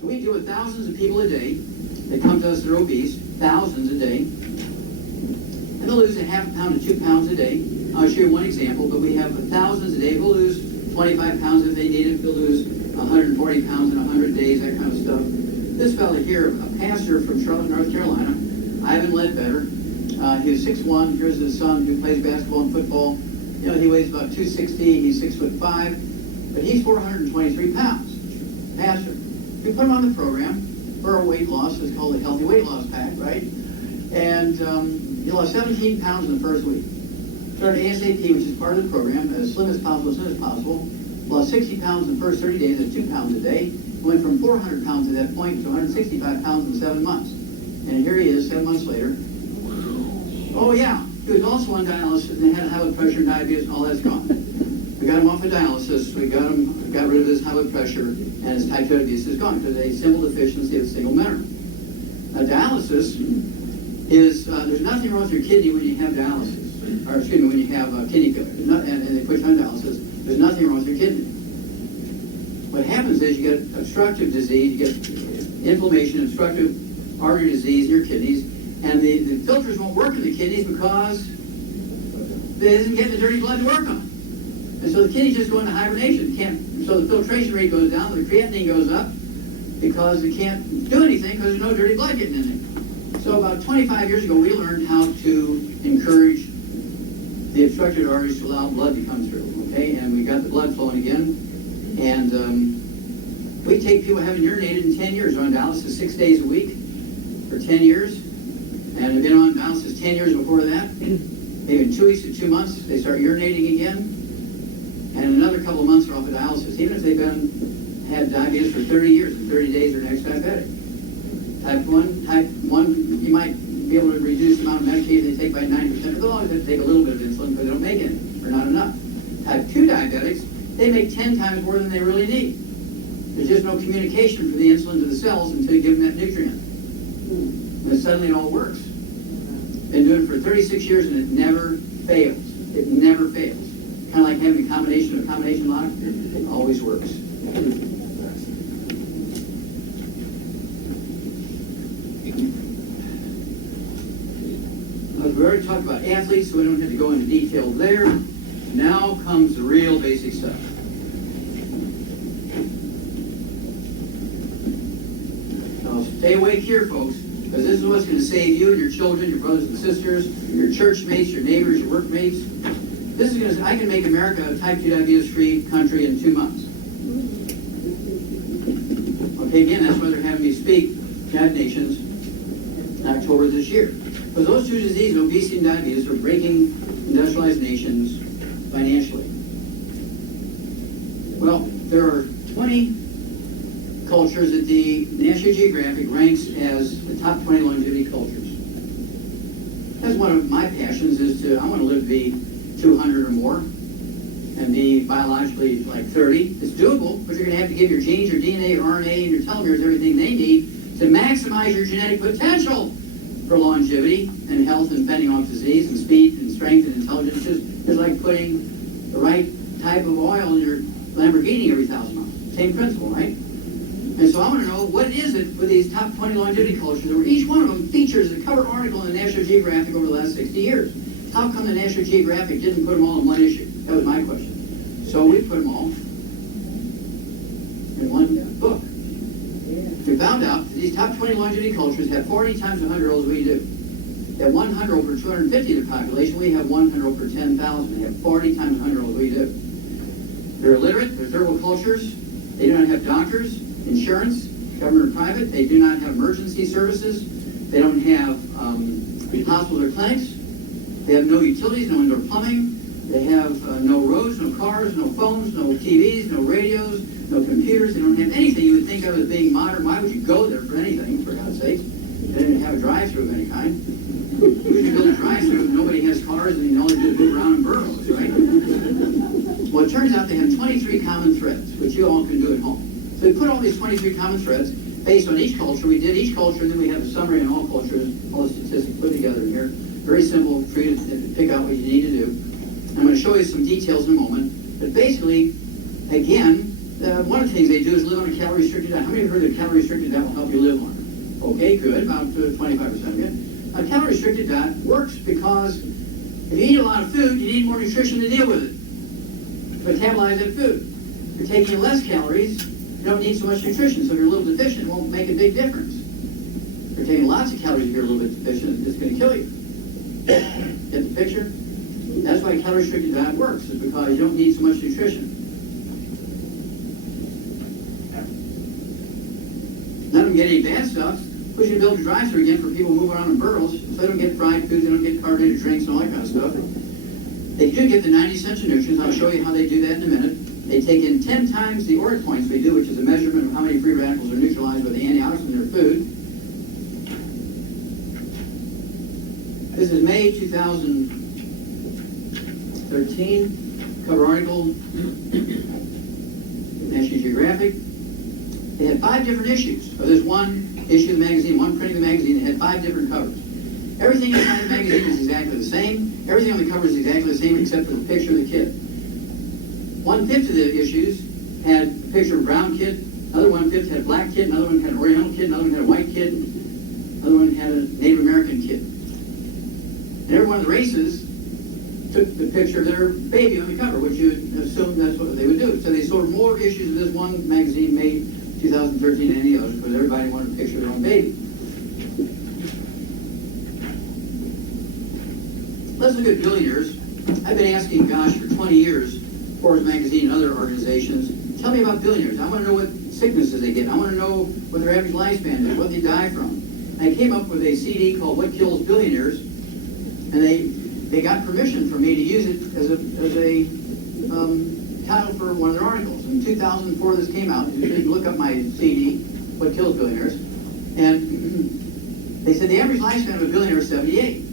So we deal with thousands of people a day that come to us that are obese, thousands a day. And they'll lose a half a pound to 2 pounds a day. I'll show you one example, but we have thousands a day who'll lose 25 pounds if they need it. They'll lose 140 pounds in 100 days, that kind of stuff. This fella here, a pastor from Charlotte, North Carolina, Ivan Ledbetter, he was 6'1". Here's his son who plays basketball and football. You know, he weighs about 260. He's 6'5", but he's 423 pounds. Pastor. We put him on the program for a weight loss. It's called the Healthy Weight Loss Pack, right? And he lost 17 pounds in the first week. Started ASAP, which is part of the program, as slim as possible, as soon as possible. Lost 60 pounds in the first 30 days at 2 pounds a day. Went from 400 pounds at that point to 165 pounds in 7 months. And here he is 7 months later. Oh yeah, he was also on dialysis and had high blood pressure, diabetes, and all that's gone. We got him off of dialysis. We got rid of his high blood pressure, and his type 2 diabetes is gone because of a simple deficiency of a single mineral. Now dialysis is, there's nothing wrong with your kidney when you have dialysis, or excuse me, when you have kidney failure, and they put you on dialysis. There's nothing wrong with your kidney. What happens is you get obstructive disease, you get inflammation, obstructive artery disease in your kidneys, and the filters won't work in the kidneys because they isn't getting the dirty blood to work on. And so the kidneys just go into hibernation. So the filtration rate goes down, the creatinine goes up because it can't do anything because there's no dirty blood getting in there. So about 25 years ago, we learned how to encourage the obstructed arteries to allow blood to come through, okay? And we got the blood flowing again. And we take people who haven't urinated in 10 years, on dialysis 6 days a week for 10 years. And have been on dialysis 10 years before that. Maybe in 2 weeks to 2 months, they start urinating again. And in another couple of months, they're off of dialysis. Even if they've had diabetes for 30 years, in 30 days, they're next diabetic. Type 1, you might be able to reduce the amount of medication they take by 90%, but they'll always have to take a little bit of insulin because they don't make it, or not enough. Type 2 diabetics, they make 10 times more than they really need. There's just no communication from the insulin to the cells until you give them that nutrient. And then suddenly it all works. Been doing it for 36 years and it never fails. It never fails. Kind of like having a combination lock. It always works. We already talked about athletes, so we don't have to go into detail there. Now comes the real basic stuff. Now stay awake here, folks, because this is what's going to save you and your children, your brothers and sisters, your church mates, your neighbors, your workmates. This is going to, I can make America a type 2 diabetes-free country in 2 months. Okay, again, that's why they're having me speak United Nations in October this year. Because those two diseases, obesity and diabetes, are breaking industrialized nations financially. Well, there are 20 cultures that the National Geographic ranks as the top 20 longevity cultures. That's one of my passions, I want to live to be 200 or more and be biologically like 30. It's doable, but you're going to have to give your genes, your DNA, your RNA, and your telomeres everything they need to maximize your genetic potential for longevity and health and fending off disease and speed and strength and intelligence. It's like putting the right type of oil in your Lamborghini every 1,000 miles. Same principle, right? And so I want to know, what is it with these top 20 longevity cultures where each one of them features a cover article in the National Geographic over the last 60 years? How come the National Geographic didn't put them all in one issue? That was my question. So we put them all in one book. We found out that these top 20 longevity cultures have 40 times the 100-year-olds we do. They have 100 per 250 of their population. We have 100 per 10,000. They have 40 times the 100-year-olds we do. They're illiterate. They're third world cultures. They do not have doctors, insurance, government or private. They do not have emergency services. They don't have hospitals or clinics. They have no utilities, no indoor plumbing. They have no roads, no cars, no phones, no TVs, no radios, no computers. They don't have anything you would think of as being modern. Why would you go there for anything, for God's sakes? They didn't have a drive-through of any kind. If you build a drive-through, nobody has cars, and you know they just move around in burrows, right? Well, it turns out they have 23 common threads, which you all can do at home. So we put all these 23 common threads based on each culture. We did each culture, and then we have a summary on all cultures, all the statistics put together in here. Very simple for you to pick out what you need to do. I'm going to show you some details in a moment. But basically, again, one of the things they do is live on a calorie-restricted diet. How many have heard that calorie-restricted diet will help you live longer? Okay, good, about 25% of it. A calorie-restricted diet works because if you eat a lot of food, you need more nutrition to deal with it, to metabolize that food. If you're taking less calories, you don't need so much nutrition, so if you're a little deficient, it won't make a big difference. If you're taking lots of calories, if you're a little bit deficient, it's going to kill you. Get the picture? That's why calorie-restricted diet works, is because you don't need so much nutrition. None of them get any bad stuff. Push you to build a drive-thru again for people who move around in burros, so they don't get fried foods, they don't get carbonated drinks and all that kind of stuff. They do get the 90 essential nutrients. I'll show you how they do that in a minute. They take in 10 times the ORAC points we do, which is a measurement of how many free radicals are neutralized by the antioxidants in their food. This is May 2013, cover article, National Geographic. They had 5 different issues of this one issue of the magazine, one printing of the magazine. They had 5 different covers. Everything inside the magazine is exactly the same. Everything on the cover is exactly the same except for the picture of the kid. 1/5 of the issues had a picture of a brown kid, another 1/5 had a black kid, another one had an Oriental kid, another one had a white kid, another one had a Native American kid. And every one of the races took the picture of their baby on the cover, which you would assume that's what they would do. So they sold more issues of this one magazine May 2013 than any others because everybody wanted a picture of their own baby. Let's look at billionaires. I've been asking, gosh, for 20 years, Forbes magazine and other organizations, tell me about billionaires. I want to know what sicknesses they get. I want to know what their average lifespan is, what they die from. I came up with a CD called What Kills Billionaires, and they got permission from me to use it as a title for one of their articles. In 2004, this came out. You can look up my CD, What Kills Billionaires, and they said the average lifespan of a billionaire is 78.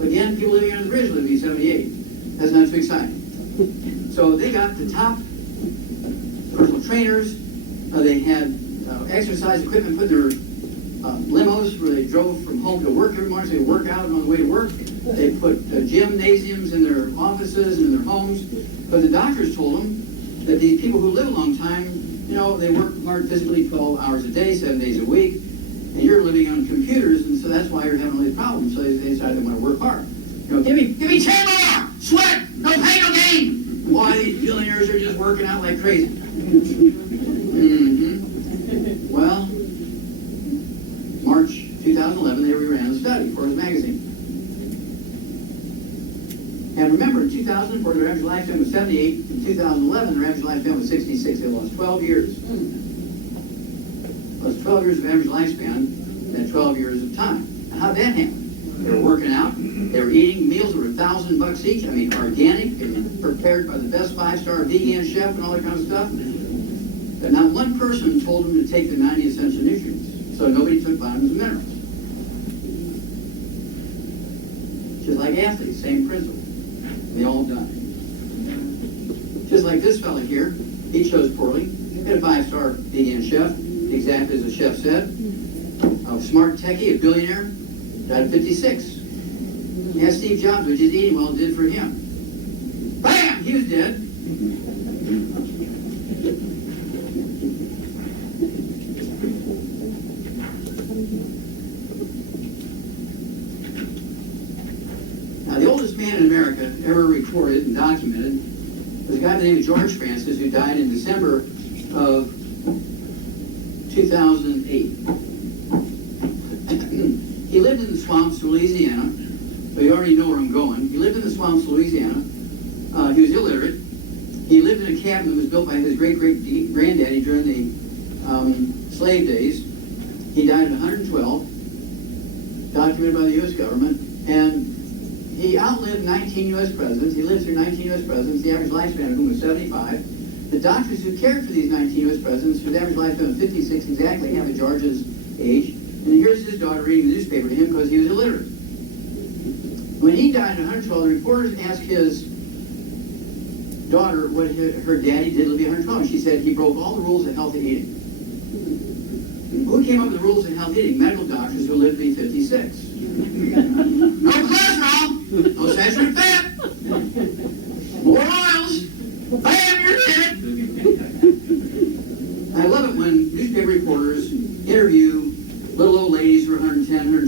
Again, people living under the bridge live to be 78. That's not too exciting. So they got the top personal trainers. They had exercise equipment put in their limos where they drove from home to work every morning, so they would work out on the way to work. They put gymnasiums in their offices and in their homes. But the doctors told them that these people who live a long time, you know, they work hard physically 12 hours a day, 7 days a week, and you're living on computers, and so that's why you're having all these problems. So they decided they want to work hard. You know, give me 10 more! Sweat! No pain, no gain! Why these billionaires are just working out like crazy. Well, March 2011, they reran the study for his magazine. And remember, in 2004, their average lifespan was 78. In 2011, their average lifespan was 66. They lost 12 years. Lost 12 years of average lifespan in that 12 years of time. Now, how'd that happen? They were working out. They were eating meals that were $1,000 each. I mean, organic and prepared by the best 5-star vegan chef and all that kind of stuff. But not one person told them to take the 90 essential nutrients. So nobody took vitamins and minerals. Just like athletes, same principle. They all died. Just like this fella here, he chose poorly. He had a 5-star vegan chef, exactly as the chef said. A smart techie, a billionaire, died at 56. Yeah, Steve Jobs, which is eating well, did for him. Bam! He was dead. Now, the oldest man in America ever recorded and documented was a guy by the name of George Francis, who died in December of 2008. He lived in the swamps of Louisiana. So you already know where I'm going. He lived in the swamps of Louisiana. He was illiterate. He lived in a cabin that was built by his great-great-granddaddy during the slave days. He died at 112, documented by the U.S. government. And he outlived 19 U.S. presidents. He lived through 19 U.S. presidents. The average lifespan of whom was 75. The doctors who cared for these 19 U.S. presidents, whose average lifespan was 56, exactly half of George's age. And here's his daughter reading the newspaper to him because he was illiterate. When he died at 112, the reporters asked his daughter what her daddy did to live to 112. And she said he broke all the rules of healthy eating. Who came up with the rules of healthy eating? Medical doctors who lived to be 56. No cholesterol, no saturated fat, more oils. Bam, you're dead.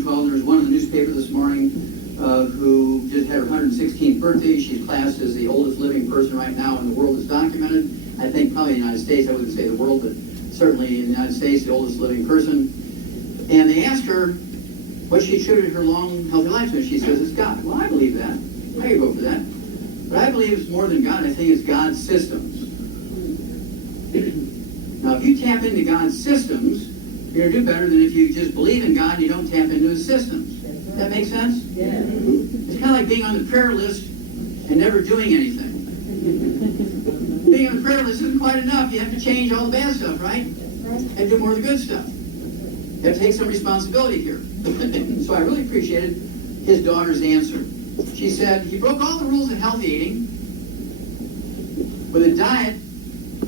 12. There was one in the newspaper this morning who just had her 116th birthday. She's classed as the oldest living person right now in the world that's documented. I think probably in the United States, I wouldn't say the world, but certainly in the United States, the oldest living person. And they asked her what she attributed her long, healthy life to. She says, it's God. Well, I believe that. I could go for that. But I believe it's more than God. I think it's God's systems. Now, if you tap into God's systems, you're going to do better than if you just believe in God and you don't tap into His systems. Does that make sense? Yeah. It's kind of like being on the prayer list and never doing anything. Being on the prayer list isn't quite enough. You have to change all the bad stuff, right? And do more of the good stuff. You have to take some responsibility here. So I really appreciated his daughter's answer. She said, he broke all the rules of healthy eating with a diet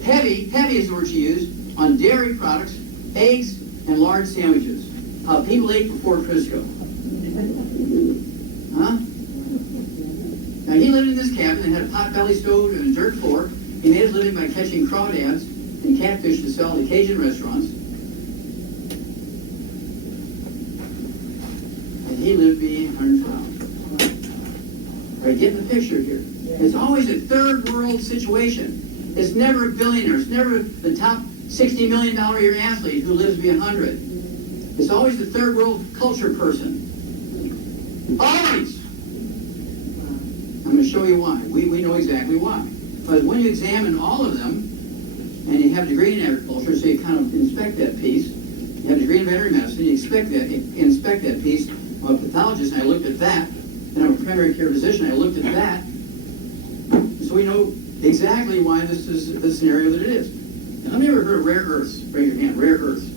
heavy is the word she used, on dairy products, eggs, and large sandwiches. How people ate before Crisco. Huh? Now, he lived in this cabin and had a pot-belly stove and a dirt floor. He made his living by catching crawdads and catfish to sell at Cajun restaurants. And he lived to be 112. Are you getting the picture here? It's always a third world situation. It's never a billionaire. It's never the top $60 million a year athlete who lives to be 100. It's always the third world culture person. Always. I'm going to show you why. We know exactly why. Because when you examine all of them, and you have a degree in agriculture, so you kind of inspect that piece. You have a degree in veterinary medicine, you inspect that piece. I'm a pathologist, and I looked at that. And I'm a primary care physician, I looked at that. So we know exactly why this is the scenario that it is. Now, have you ever heard of rare earths? Raise your hand. Rare earths.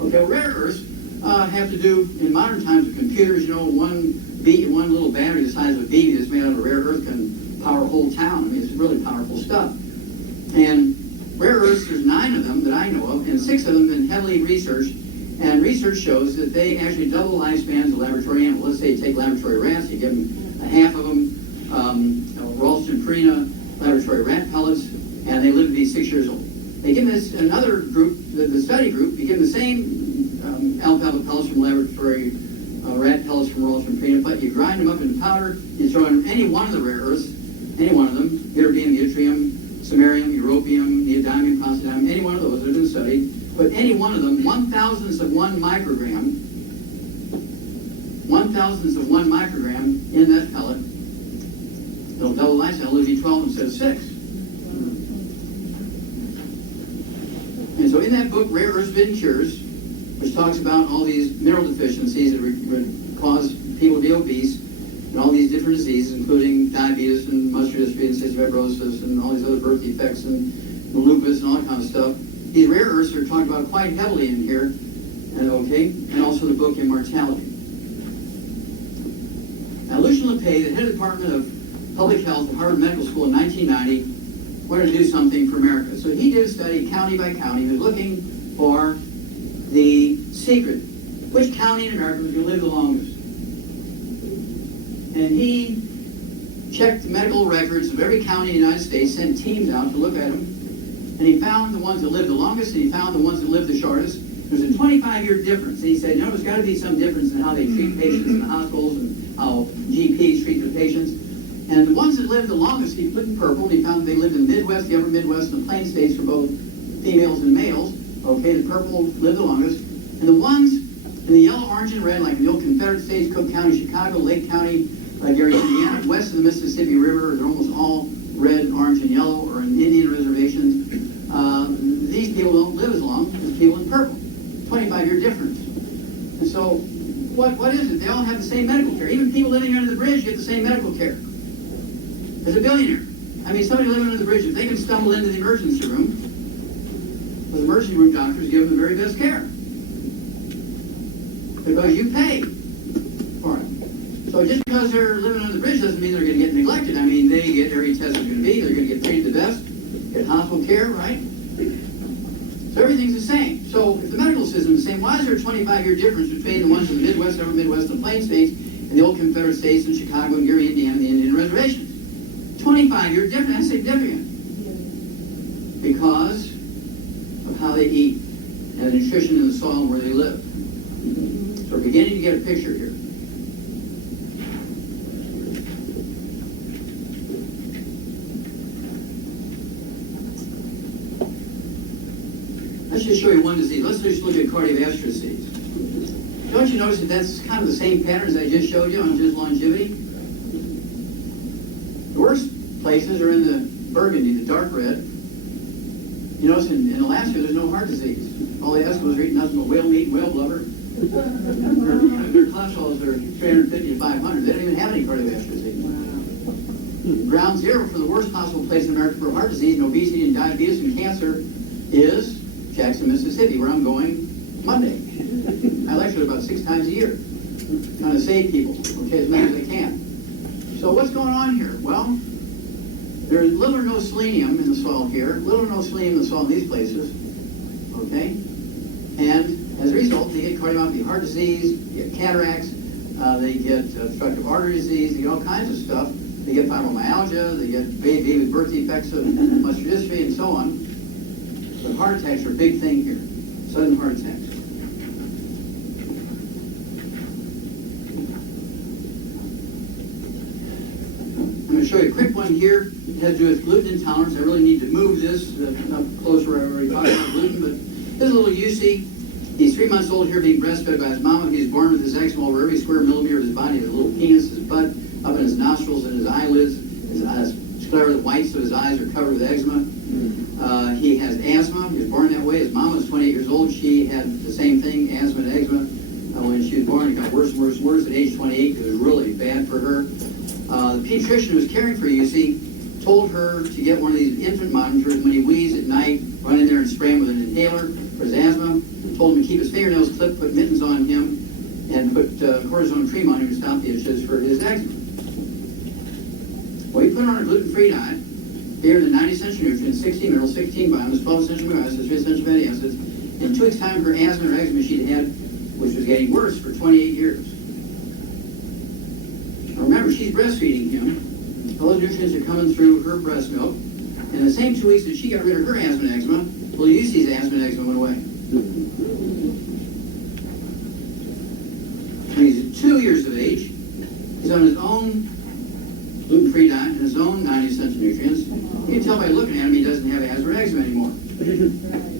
Okay, well, rare earths have to do, in modern times with computers, you know, one little battery the size of a BB that's made out of rare earth can power a whole town. I mean, it's really powerful stuff. And rare earths, there's 9 of them that I know of, and 6 of them have been heavily researched. And research shows that they actually double the lifespans of laboratory animals. Let's say you take laboratory rats, you give them a half of them Ralston Purina laboratory rat pellets, and they live to be 6 years old. They give this another group, the study group, you give them the same alfalfa pellets from laboratory rat pellets from Ralston Purina, but you grind them up into powder, you throw in any one of the rare earths, any one of them, ytterbium, yttrium, samarium, europium, neodymium, praseodymium, any one of those that have been studied. But any one of them, 1/1000th of 1 microgram, 1/1000th of 1 microgram in that pellet, it'll double the lifespan. It'll live you 12 instead of 6. And so in that book, Rare Earths Forbidden Cures, which talks about all these mineral deficiencies that would cause people to be obese, and all these different diseases, including diabetes and muscular dystrophy and cystic fibrosis and all these other birth defects and lupus and all that kind of stuff. These rare earths are talked about quite heavily in here, and also the book Immortality. Now, Lucian LePay, the head of the Department of Public Health at Harvard Medical School in 1990, wanted to do something for America. So he did a study county by county. He was looking for the secret. Which county in America was going to live the longest? And he checked the medical records of every county in the United States, sent teams out to look at them. And he found the ones that lived the longest, and he found the ones that lived the shortest. There's a 25-year difference. And he said, you know, there's got to be some difference in how they treat patients in the hospitals and how GPs treat their patients. And the ones that lived the longest, he put in purple. And he found that they lived in the Midwest, the upper Midwest, and the Plain States for both females and males. Okay, the purple lived the longest. And the ones in the yellow, orange, and red, like in the old Confederate States, Cook County, Chicago, Lake County, Gary, Indiana, west of the Mississippi River, they're almost all red, orange, and yellow, or in Indian reservations. These people don't live as long as people in purple. 25-year difference. And so, what is it? They all have the same medical care. Even people living under the bridge get the same medical care. As a billionaire. I mean, somebody living under the bridge, if they can stumble into the emergency room, the emergency room doctors give them the very best care. Because you pay for it. So just because they're living under the bridge doesn't mean they're going to get neglected. I mean, they get every test they're going to be. They're going to get treated the best, get hospital care, right? So everything's the same. So if the medical system is the same, why is there a 25-year difference between the ones in the Midwest, upper Midwest, and Plain States, and the old Confederate States, and Chicago, and Gary, Indiana, and the Indian reservations? 25-year difference. That's significant. Because of how they eat and the nutrition in the soil where they live. So So we're beginning to get a picture here. Let's just show you one disease. Let's just look at cardiovascular disease. Don't you notice that that's kind of the same pattern as I just showed you on just longevity? The worst places are in the burgundy, the dark red. You notice in Alaska there's no heart disease. All the Eskimos are eating nothing but whale meat and whale blubber. Their cholesterols are 350 to 500. They don't even have any cardiovascular disease. Wow. Ground zero for the worst possible place in America for heart disease and obesity and diabetes and cancer is Jackson, Mississippi, where I'm going Monday. I lecture about 6 times a year, trying to save people, okay, as many as I can. So what's going on here? Well, there's little or no selenium in the soil here, little or no selenium in the soil in these places, okay? And as a result, they get cardiomyopathy, heart disease, they get cataracts, they get obstructive artery disease, they get all kinds of stuff. They get fibromyalgia, they get baby with birth defects of muscular dystrophy, and so on. But heart attacks are a big thing here, sudden heart attacks. I'm going to show you a quick one here. It has to do with gluten intolerance. I really need to move this up closer. I already talked about gluten, but this is a little UC. He's 3 months old here, being breastfed by his mama. He was born with his eczema over every square millimeter of his body. His little penis, his butt, up in his nostrils and his eyelids. His sclera, the whites of his eyes are covered with eczema. He has asthma. He was born that way. His mom was 28 years old. She had the same thing, asthma and eczema. When she was born, it got worse and worse and worse. At age 28, it was really bad for her. The pediatrician who was caring for UC told her to get one of these infant monitors. When he wheezed at night, run in there and spray him with an inhaler for his asthma. Told him to keep his fingernails clipped, put mittens on him, and put cortisone cream on him to stop the itches for his eczema. Well, he put her on a gluten-free diet, gave her the 90 essential nutrients, 16 minerals, 16 vitamins, 12 essential amino acids, 3 essential fatty acids. In 2 weeks' time, her asthma or eczema she'd had, which was getting worse for 28 years. Now remember, she's breastfeeding him. All those nutrients are coming through her breast milk. And in the same 2 weeks that she got rid of her asthma and eczema, well, UC's asthma and eczema went away. When he's 2 years of age, he's on his own gluten-free diet and his own 90 essential nutrients. You can tell by looking at him he doesn't have asthma or eczema anymore.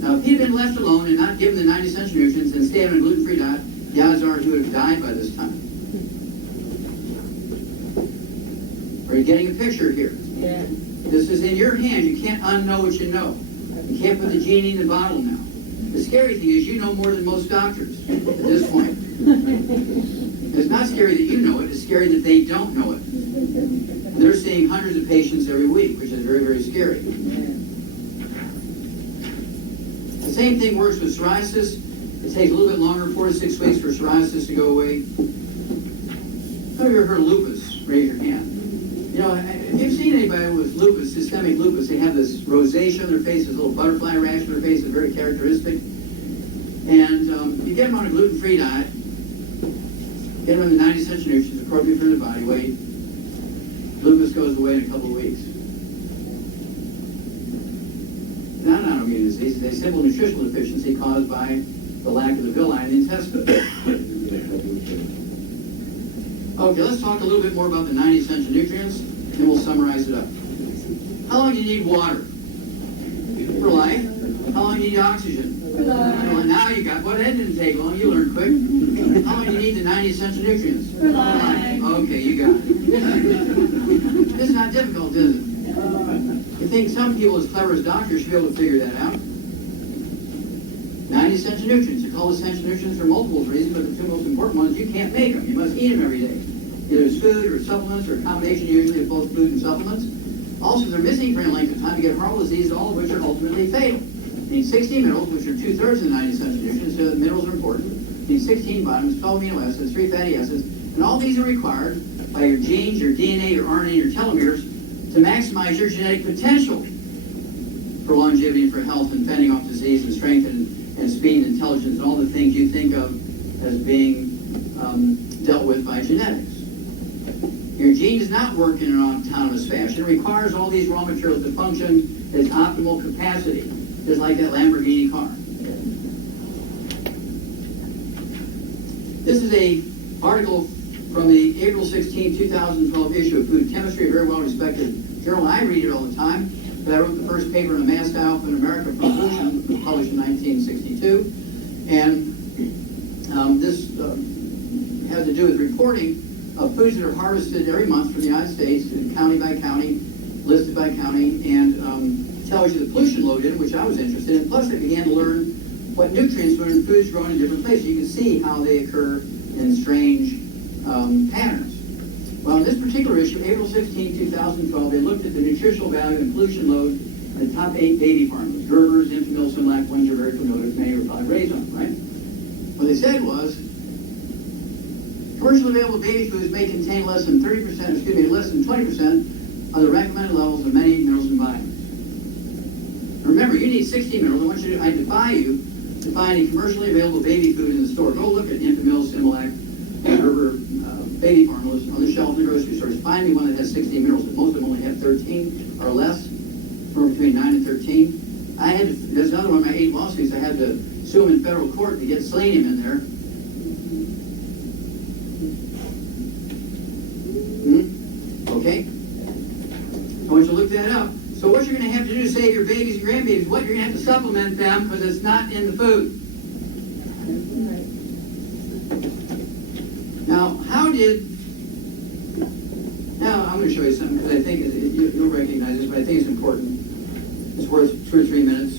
Now, if he'd been left alone and not given the 90 essential nutrients and stayed on a gluten-free diet, the odds are he would have died by this time. Are you getting a picture here? Yeah. This is in your hand. You can't unknow what you know. You can't put the genie in the bottle now. The scary thing is you know more than most doctors at this point. It's not scary that you know it. It's scary that they don't know it. And they're seeing hundreds of patients every week, which is very, very scary. The same thing works with psoriasis. It takes a little bit longer, 4 to 6 weeks for psoriasis to go away. Have you ever heard of lupus? Raise your hand. You know, if you've seen anybody with lupus, systemic lupus, they have this rosacea on their face, this little butterfly rash on their face is very characteristic. And you get them on a gluten-free diet, get them in the 90 essential nutrients appropriate for their body weight, lupus goes away in a couple of weeks. Not an autoimmune disease, it's a simple nutritional deficiency caused by the lack of the villi in the intestine. Okay, let's talk a little bit more about the 90 essential nutrients, and we'll summarize it up. How long do you need water? For life. How long do you need oxygen? For life. Well, now you got, well, that didn't take long, you learned quick. How long do you need the 90 essential nutrients? For life. Okay, you got it. This is not difficult, is it? You think some people as clever as doctors should be able to figure that out? 90 essential nutrients. They're called essential nutrients for multiple reasons, but the 2 most important ones, you can't make them. You must eat them every day. Either as food or supplements or a combination usually of both food and supplements. Also, they're missing for any length of time to get horrible disease, all of which are ultimately fatal. You need 16 minerals, which are 2/3 of the 90 essential nutrients, so the minerals are important. You need 16 vitamins, 12 amino acids, 3 fatty acids, and all these are required by your genes, your DNA, your RNA, your telomeres to maximize your genetic potential for longevity and for health and fending off disease and strength and speed and intelligence and all the things you think of as being dealt with by genetics. Your gene does not work in an autonomous fashion. It requires all these raw materials to function at its optimal capacity, just like that Lamborghini car. This is a article from the April 16, 2012 issue of Food Chemistry, a very well-respected journal. I read it all the time, but I wrote the first paper on the mass die-off in America from pollution, published in 1962. And this has to do with reporting of foods that are harvested every month from the United States, county by county, listed by county, and tells you the pollution load in, which I was interested in. Plus, I began to learn what nutrients were in foods grown in different places. You can see how they occur in strange patterns. Well, in this particular issue, April 16, 2012, they looked at the nutritional value and pollution load in the top 8 baby formulas: Gerber's, Infamil, Similac, ones you're very familiar with, many are probably raised on, right? What they said was, commercially available baby foods may contain less than 30%, less than 20% of the recommended levels of many minerals and vitamins. Remember, you need 60 minerals. I defy you to find a commercially available baby food in the store. Go look at Infamil, Similac, Gerber baby formulas on the shelf in the grocery stores. Find me one that has 60 minerals. Most of them only have 13 or less, or between 9 and 13. There's another one of my 8 lawsuits. I had to sue them in federal court to get selenium in there. Okay? I want you to look that up. So what you're going to have to do to save your babies and grandbabies, what you're going to have to supplement them because it's not in the food. Now, now I'm going to show you something because I think you'll recognize this, but I think it's important. It's worth 2 or 3 minutes.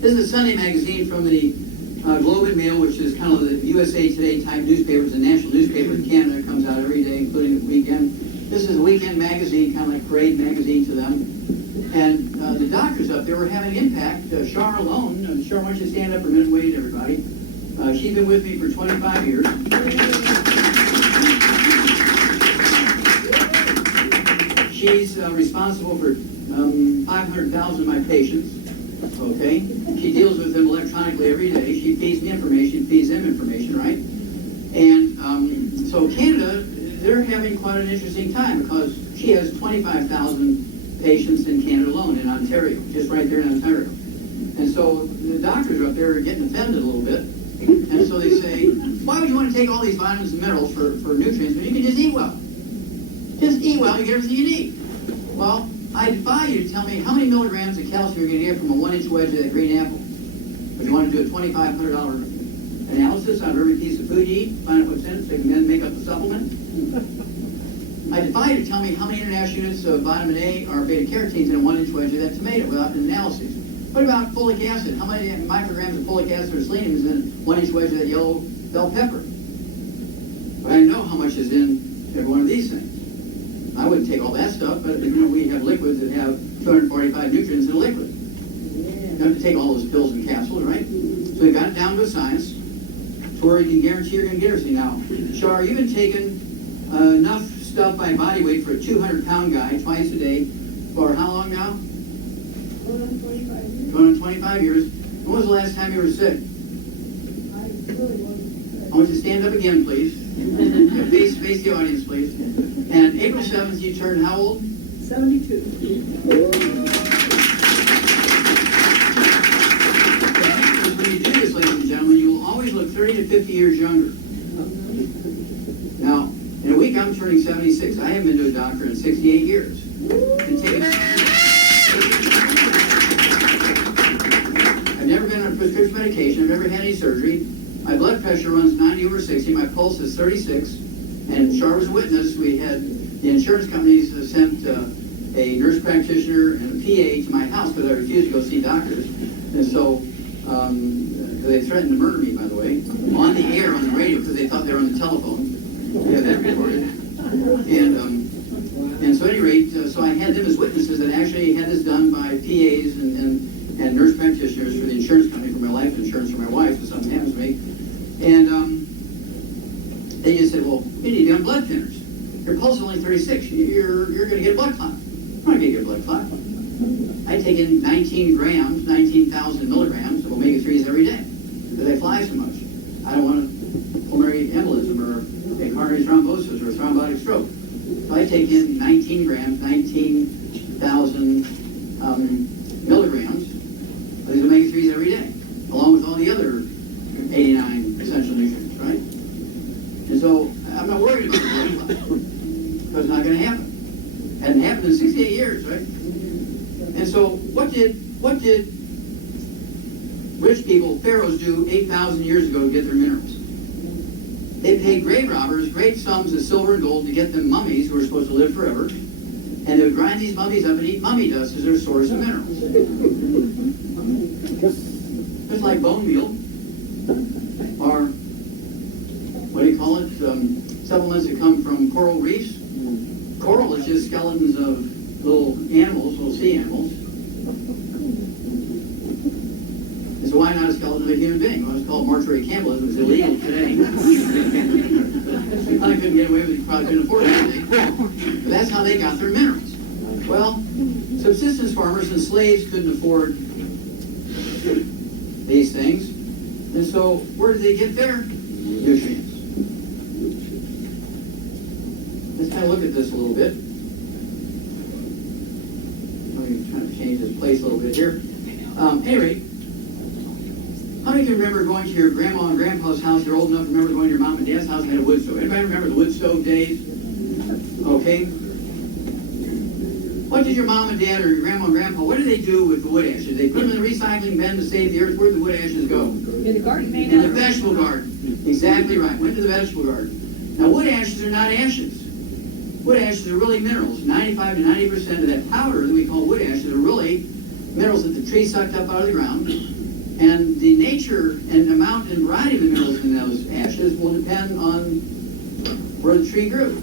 This is a Sunday magazine from the Globe and Mail, which is kind of the USA Today type newspaper. It's a national newspaper in Canada. It comes out every day, including the weekend. This is a weekend magazine, kind of like parade magazine to them. And the doctors up there were having impact. Char alone, Char, why don't you stand up for a minute and wave, everybody. She's been with me for 25 years. She's responsible for 500,000 of my patients. Okay? She deals with them electronically every day. She feeds me information, feeds them information, right? And so Canada, they're having quite an interesting time because she has 25,000 patients in Canada alone, in Ontario, just right there in Ontario. And so the doctors up there are getting offended a little bit. And so they say, why would you want to take all these vitamins and minerals for nutrients when you can just eat well? Just eat well, you get everything you need. Well, I defy you to tell me how many milligrams of calcium you're going to get from a 1-inch wedge of that green apple. But you want to do a $2,500 analysis on every piece of food you eat, find out what's in it, so you can then make up the supplement. I defy you to tell me how many international units of vitamin A or beta-carotenes in a 1-inch wedge of that tomato without an analysis. What about folic acid? How many micrograms of folic acid or selenium is in a 1-inch wedge of that yellow bell pepper? But I know how much is in every one of these things. I wouldn't take all that stuff, but we have liquids that have 245 nutrients in a liquid. You don't have to take all those pills and capsules, right? So we got it down to a science to where you can guarantee you're going to get everything. Now, Char, you've been taking enough stuff by body weight for a 200-pound guy twice a day for how long now? Going on 25 years. Going on 25 years. When was the last time you were sick? I really wasn't sick. I want you to stand up again, please. Face the audience, please. And April 7th, you turned how old? 72. When you do this, ladies and gentlemen, you will always look 30 to 50 years younger. Now, in a week, I'm turning 76. I haven't been to a doctor in 68 years. I've never been on prescription medication. I've never had any surgery. My blood pressure runs 90/60. My pulse is 36. And Char was a witness. We had the insurance companies sent a nurse practitioner and a PA to my house because I refused to go see doctors. And so they threatened to murder me, by the way, on the air, on the radio, because they thought they were on the telephone. We have that recorded. And so at any rate, so I had them as witnesses that actually had this done by PAs and nurse practitioners for the insurance company, for my life insurance for my wife, if something happens to me. And they just said, well, you need to be on blood thinners. Your pulse is only 36. You're going to get a blood clot. I'm not going to get a blood clot. I take in 19 grams, 19,000 milligrams of omega-3s every day because I fly so much. I don't want a pulmonary embolism or a coronary thrombosis or a thrombotic stroke. So I take in 19 grams, 19,000 milligrams of these omega-3s every day, along with all the other 89 essential what did rich people, pharaohs, do 8,000 years ago to get their minerals? They paid grave robbers great sums of silver and gold to get them mummies who were supposed to live forever, and they would grind these mummies up and eat mummy dust as their source of minerals. It's like bone meal, or what do you call it? Supplements that come from coral reefs. Coral is just skeletons of little animals, little sea animals. And so why not a skeleton of a human being? Well, it's called mortuary cannibalism. It's illegal today. You probably couldn't get away with it. You probably couldn't afford it today. But that's how they got their minerals. Well, subsistence farmers and slaves couldn't afford these things. And so where did they get their nutrients? Let's kind of look at this a little bit. I'm trying to change this place a little bit here. Anyway, how many can remember going to your grandma and grandpa's house? You're old enough to remember going to your mom and dad's house and had a wood stove. Anybody remember the wood stove days? Okay. What did your mom and dad or your grandma and grandpa, what did they do with the wood ashes? They put them in the recycling bin to save the earth. Where did the wood ashes go? In the garden. In the vegetable garden. Exactly right. Went to the vegetable garden. Now, wood ashes are not ashes. Wood ashes are really minerals. 95 to 90% of that powder that we call wood ashes are really minerals that the tree sucked up out of the ground. And the nature and amount and variety of the minerals in those ashes will depend on where the tree grew.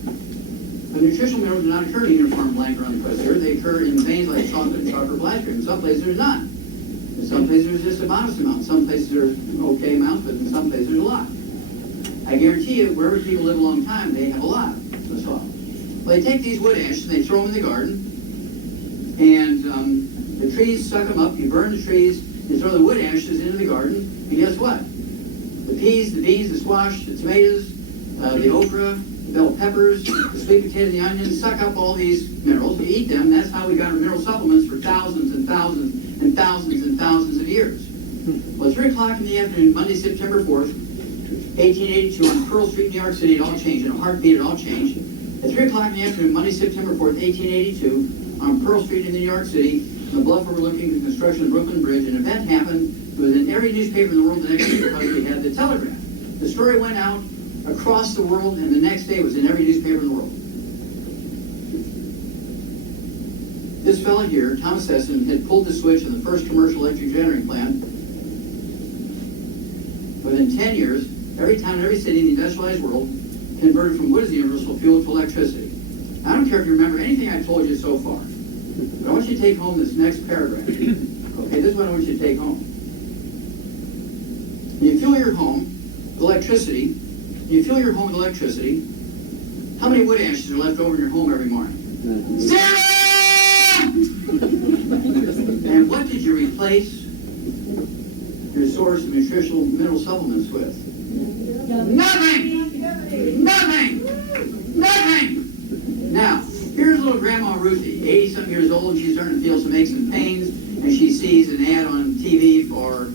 The nutritional minerals do not occur in a uniform blanket around the crust of the earth. They occur in veins like chocolate and chocolate plaster. In some places there's none. In some places there's just a modest amount. In some places there's okay amounts, but in some places there's a lot. I guarantee you, wherever people live a long time, they have a lot of the soil. Well, they take these wood ashes and they throw them in the garden, and the trees suck them up. You burn the trees, you throw the wood ashes into the garden, and guess what? The peas, the beans, the squash, the tomatoes, the okra, the bell peppers, the sweet potato, the onions, suck up all these minerals. We eat them. That's how we got our mineral supplements for thousands and thousands and thousands and thousands of years. Well, at 3 o'clock in the afternoon, Monday, September 4th, 1882, on Pearl Street, New York City, it all changed. In a heartbeat, it all changed. At 3 o'clock in the afternoon, Monday, September 4th, 1882, on Pearl Street in New York City, on the bluff overlooking the construction of the Brooklyn Bridge, an event happened. It was in every newspaper in the world the next day because we had the telegraph. The story went out across the world, and the next day it was in every newspaper in the world. This fellow here, Thomas Edison, had pulled the switch on the first commercial electric generating plant. Within 10 years, every town and every city in the industrialized world converted from wood as the universal fuel to electricity. I don't care if you remember anything I've told you so far, but I want you to take home this next paragraph. Okay, this is what I want you to take home. You fuel your home with electricity. How many wood ashes are left over in your home every morning? 0! And what did you replace your source of nutritional mineral supplements with? Nothing! Now, here's little Grandma Ruthie, 80-something years old. She's starting to feel some aches and pains, and she sees an ad on TV for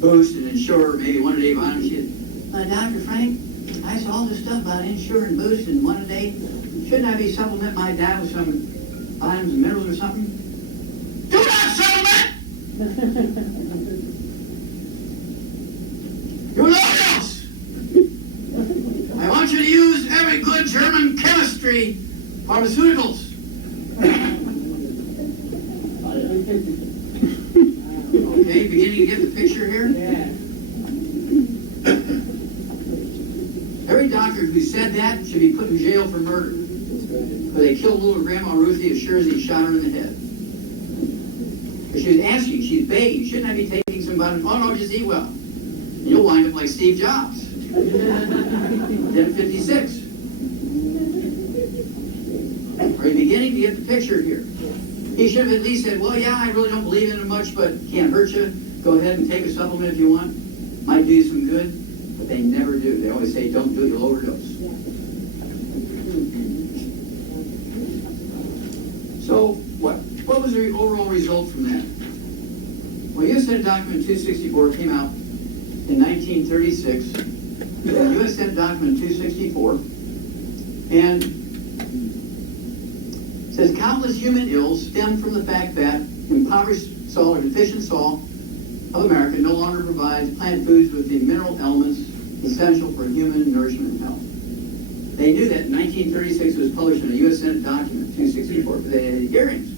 Boost and Ensure, maybe one a day vitamins. She said, Dr. Frank, I saw all this stuff about Ensure and Boost and one a day. Shouldn't I be supplement my diet with some vitamins and minerals or something? Do not supplement! You're lost! I want you to use every good German chemistry pharmaceuticals. Okay, beginning to get the picture here? Yeah. Every doctor who said that should be put in jail for murder. But they killed little Grandma Ruthie as sure as he shot her in the head. But she was asking, she's begging, shouldn't I be taking some vitamins? Oh no, just eat well. And you'll wind up like Steve Jobs. 1056. Are you beginning to get the picture here? He should have at least said, well, yeah, I really don't believe in it much, but can't hurt you. Go ahead and take a supplement if you want. Might do you some good, but they never do. They always say, don't do it, you'll overdose. So what was the overall result from that? Well, U.S. Senate Document 264 came out in 1936. U.S. Senate Document 264, and says countless human ills stem from the fact that impoverished soil or deficient soil of America no longer provides plant foods with the mineral elements essential for human nourishment and health. They knew that in 1936 it was published in a U.S. Senate document, 264, for the hearings.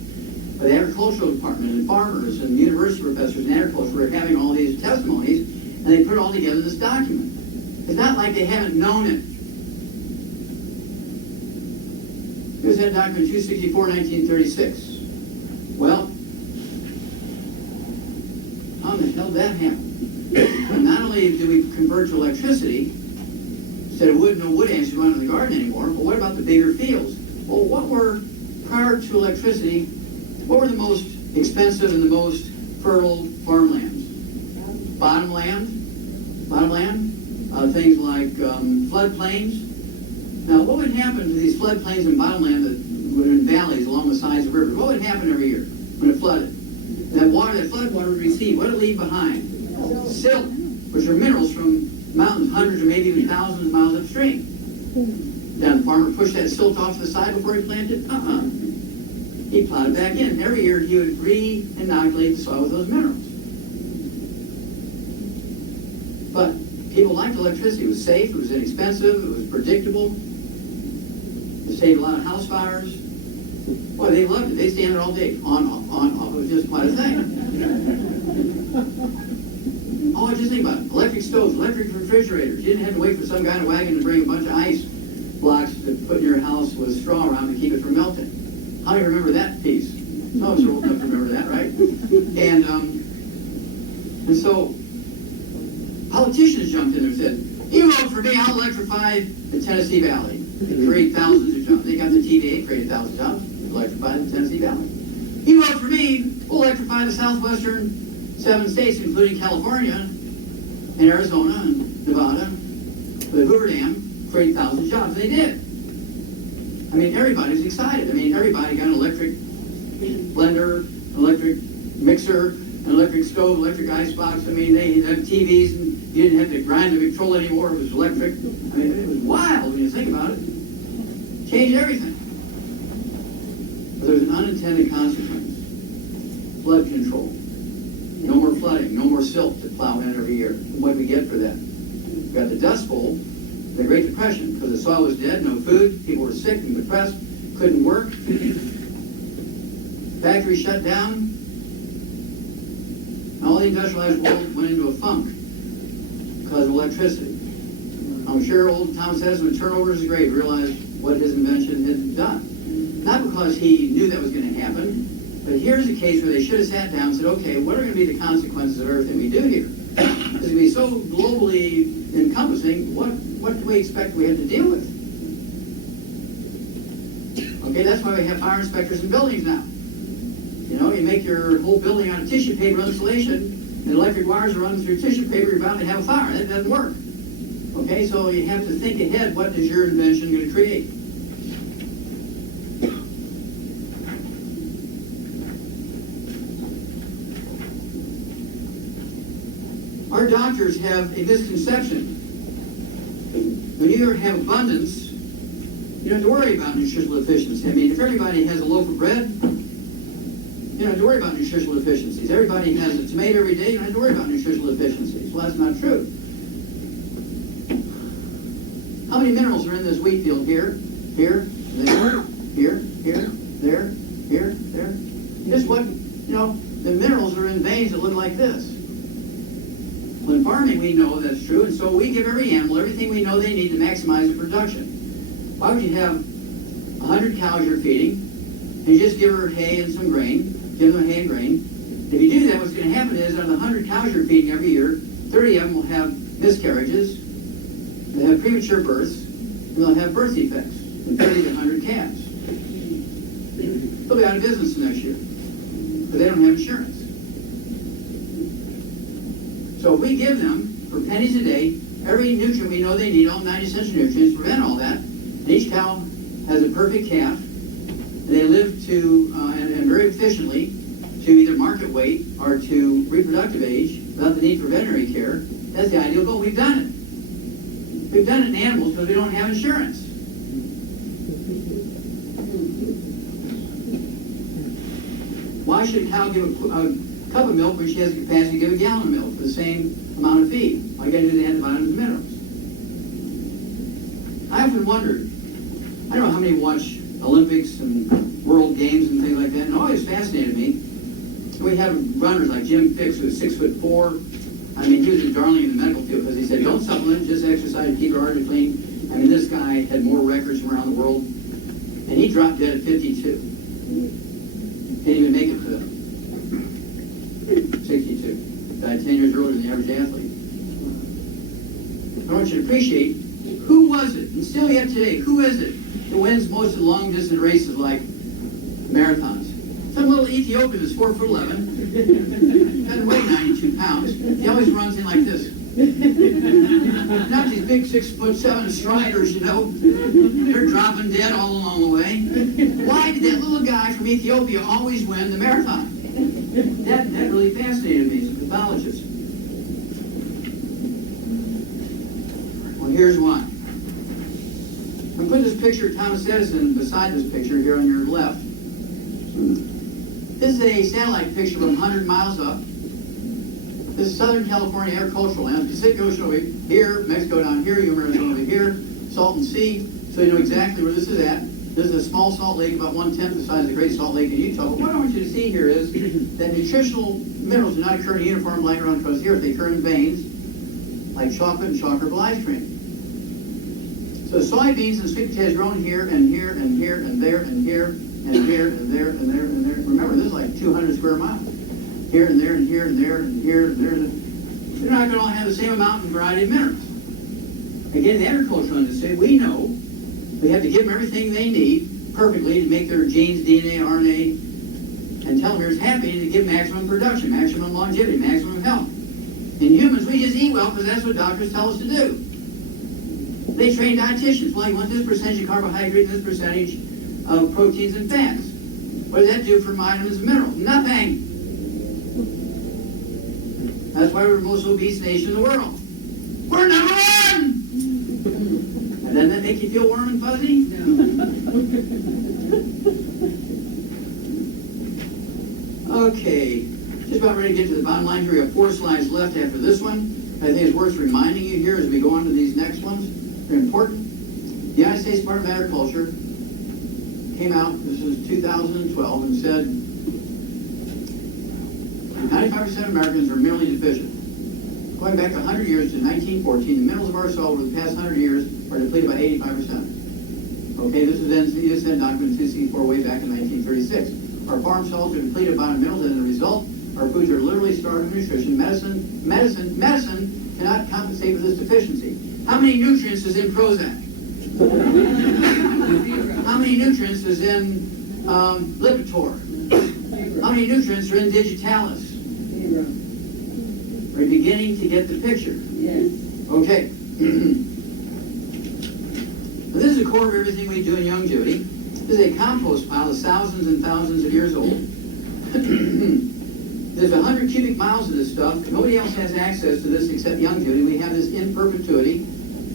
But the agricultural department and farmers and university professors in agriculture were having all these testimonies, and they put it all together in this document. It's not like they haven't known it. Here's that document, 264, 1936. Well, how in the hell did that happen? And not only do we convert to electricity, instead of wood, no wood ants go out in the garden anymore, but what about the bigger fields? Well, what were, prior to electricity, what were the most expensive and the most fertile farmlands? Bottomland, things like floodplains. Now, what would happen to these floodplains and bottomland that were in valleys along the sides of rivers? What would happen every year when it flooded? That flood water would recede. What did it leave behind? Silt, which are minerals from mountains hundreds or maybe even thousands of miles upstream. Then the farmer pushed that silt off to the side before he planted? He plowed it back in. Every year he would re-inoculate the soil with those minerals. But people liked electricity. It was safe, it was inexpensive, it was predictable. It saved a lot of house fires. Boy, they loved it. They stand there all day. On, off. It was just quite a thing. Oh, just think about it. Electric stoves, electric refrigerators. You didn't have to wait for some guy in a wagon to bring a bunch of ice blocks to put in your house with straw around to keep it from melting. How do you remember that piece? Some of us are old enough to remember that, right? And so politicians jumped in there and said, you vote for me, I'll electrify the Tennessee Valley and create thousands of jobs. They got the TVA, created thousands of jobs, electrified the Tennessee Valley. You vote for me, we'll electrify the southwestern 7 states, including California and Arizona and Nevada, the Hoover Dam, create thousands of jobs. And they did. I mean, everybody was excited. I mean, everybody got an electric blender, electric mixer, an electric stove, electric icebox. I mean, they had TVs, and you didn't have to grind the control anymore. It was electric. I mean, it was wild when you think about it. Changed everything. But there's an unintended consequence. Flood control. No more flooding, no more silt to plow in every year. And what do we get for that? We got the Dust Bowl, the Great Depression, because the soil was dead, no food, people were sick and depressed, couldn't work. Factories shut down. And all the industrialized world went into a funk because of electricity. I'm sure old Thomas Edison would turn over his grave, realize what his invention had done. Not because he knew that was going to happen, but here's a case where they should have sat down and said, okay, what are going to be the consequences of everything we do here? It's going to be so globally encompassing, what do we expect we have to deal with? Okay, that's why we have fire inspectors in buildings now. You know, you make your whole building out of tissue paper insulation, and electric wires are running through tissue paper, you're bound to have a fire. That doesn't work. Okay, so you have to think ahead, what is your invention going to create? Our doctors have a misconception. When you have abundance, you don't have to worry about nutritional deficiency. I mean, if everybody has a loaf of bread, you don't have to worry about nutritional deficiencies. Everybody has a tomato every day, you don't have to worry about nutritional deficiencies. Well, that's not true. How many minerals are in this wheat field? Here, there, here, there. Just what, the minerals are in veins that look like this. Well, in farming, we know that's true, and so we give every animal everything we know they need to maximize the production. Why would you have 100 cows you're feeding, and you just give her hay and some grain, give them hay and grain? If you do that, what's going to happen is, out of the 100 cows you're feeding every year, 30 of them will have miscarriages, they'll have premature births, and they'll have birth defects in 30 to 100 calves. They'll be out of business next year, because they don't have insurance. So if we give them, for pennies a day, every nutrient we know they need, all 90 essential nutrients, prevent all that, and each cow has a perfect calf, and they live to, and very efficiently, to either market weight or to reproductive age without the need for veterinary care, that's the ideal goal. We've done it. We've done it in animals because we don't have insurance. Why should a cow give a cup of milk when she has the capacity to give a gallon of milk for the same amount of feed. All you got to do is add the vitamins and minerals. I often wondered, I don't know how many watch Olympics and World Games and things like that, and it always fascinated me. We have runners like Jim Fix, who was 6'4". I mean, he was a darling in the medical field because he said, don't supplement, just exercise, keep your artery clean. I mean, this guy had more records from around the world, and he dropped dead at 52. Didn't even make it to 62. Died 10 years earlier than the average athlete. I want you to appreciate, who was it, and still yet today, who is it that wins most of the long-distance races like marathons? Some little Ethiopian who's 4'11", doesn't weigh 92 pounds. He always runs in like this. Not these big 6'7" striders, you know. They're dropping dead all along the way. Why did that little guy from Ethiopia always win the marathon? That really fascinated me as a pathologist. Well, here's one. I put this picture of Thomas Edison beside this picture here on your left. This is a satellite picture from 100 miles up. This is Southern California agricultural land. Pacific Ocean over here, Mexico down here, Arizona over here, Salton Sea. So you know exactly where this is at. This is a small salt lake, about 1/10 the size of the Great Salt Lake in Utah. But what I want you to see here is that nutritional minerals do not occur in a uniform line around across the earth. They occur in veins, like chocolate and chocolate ice cream. So soybeans and sweet potatoes grown here and here and here and there and here and here and there and there and there. Remember, this is like 200 square miles. Here and there and here and there and here and there. They're not going to all have the same amount and variety of minerals. Again, the agricultural industry, we know we have to give them everything they need perfectly to make their genes, DNA, RNA, and telomeres happy to give maximum production, maximum longevity, maximum health. In humans, we just eat well because that's what doctors tell us to do. They train dietitians. Well, you want this percentage of carbohydrate and this percentage of proteins and fats. What does that do for vitamins and minerals? Nothing. That's why we're the most obese nation in the world. We're number one! And doesn't that make you feel warm and fuzzy? No. Okay, just about ready to get to the bottom line here. We have 4 slides left after this one. I think it's worth reminding you here as we go on to these next ones. They're important. The United States Department of Agriculture came out, this was 2012, and said 95% of Americans are minerally deficient. Going back 100 years to 1914, the minerals of our soil over the past 100 years are depleted by 85%. Okay, this is NCSN document 264 way back in 1936. Our farm soils are depleted by minerals, and as a result, our foods are literally starved of nutrition. Medicine cannot compensate for this deficiency. How many nutrients is in Prozac? How many nutrients is in Lipitor? How many nutrients are in Digitalis? We're beginning to get the picture. Yes. Okay. This is the core of everything we do in longevity. This is a compost pile that's thousands and thousands of years old. There's 100 cubic miles of this stuff. Nobody else has access to this except longevity. We have this in perpetuity.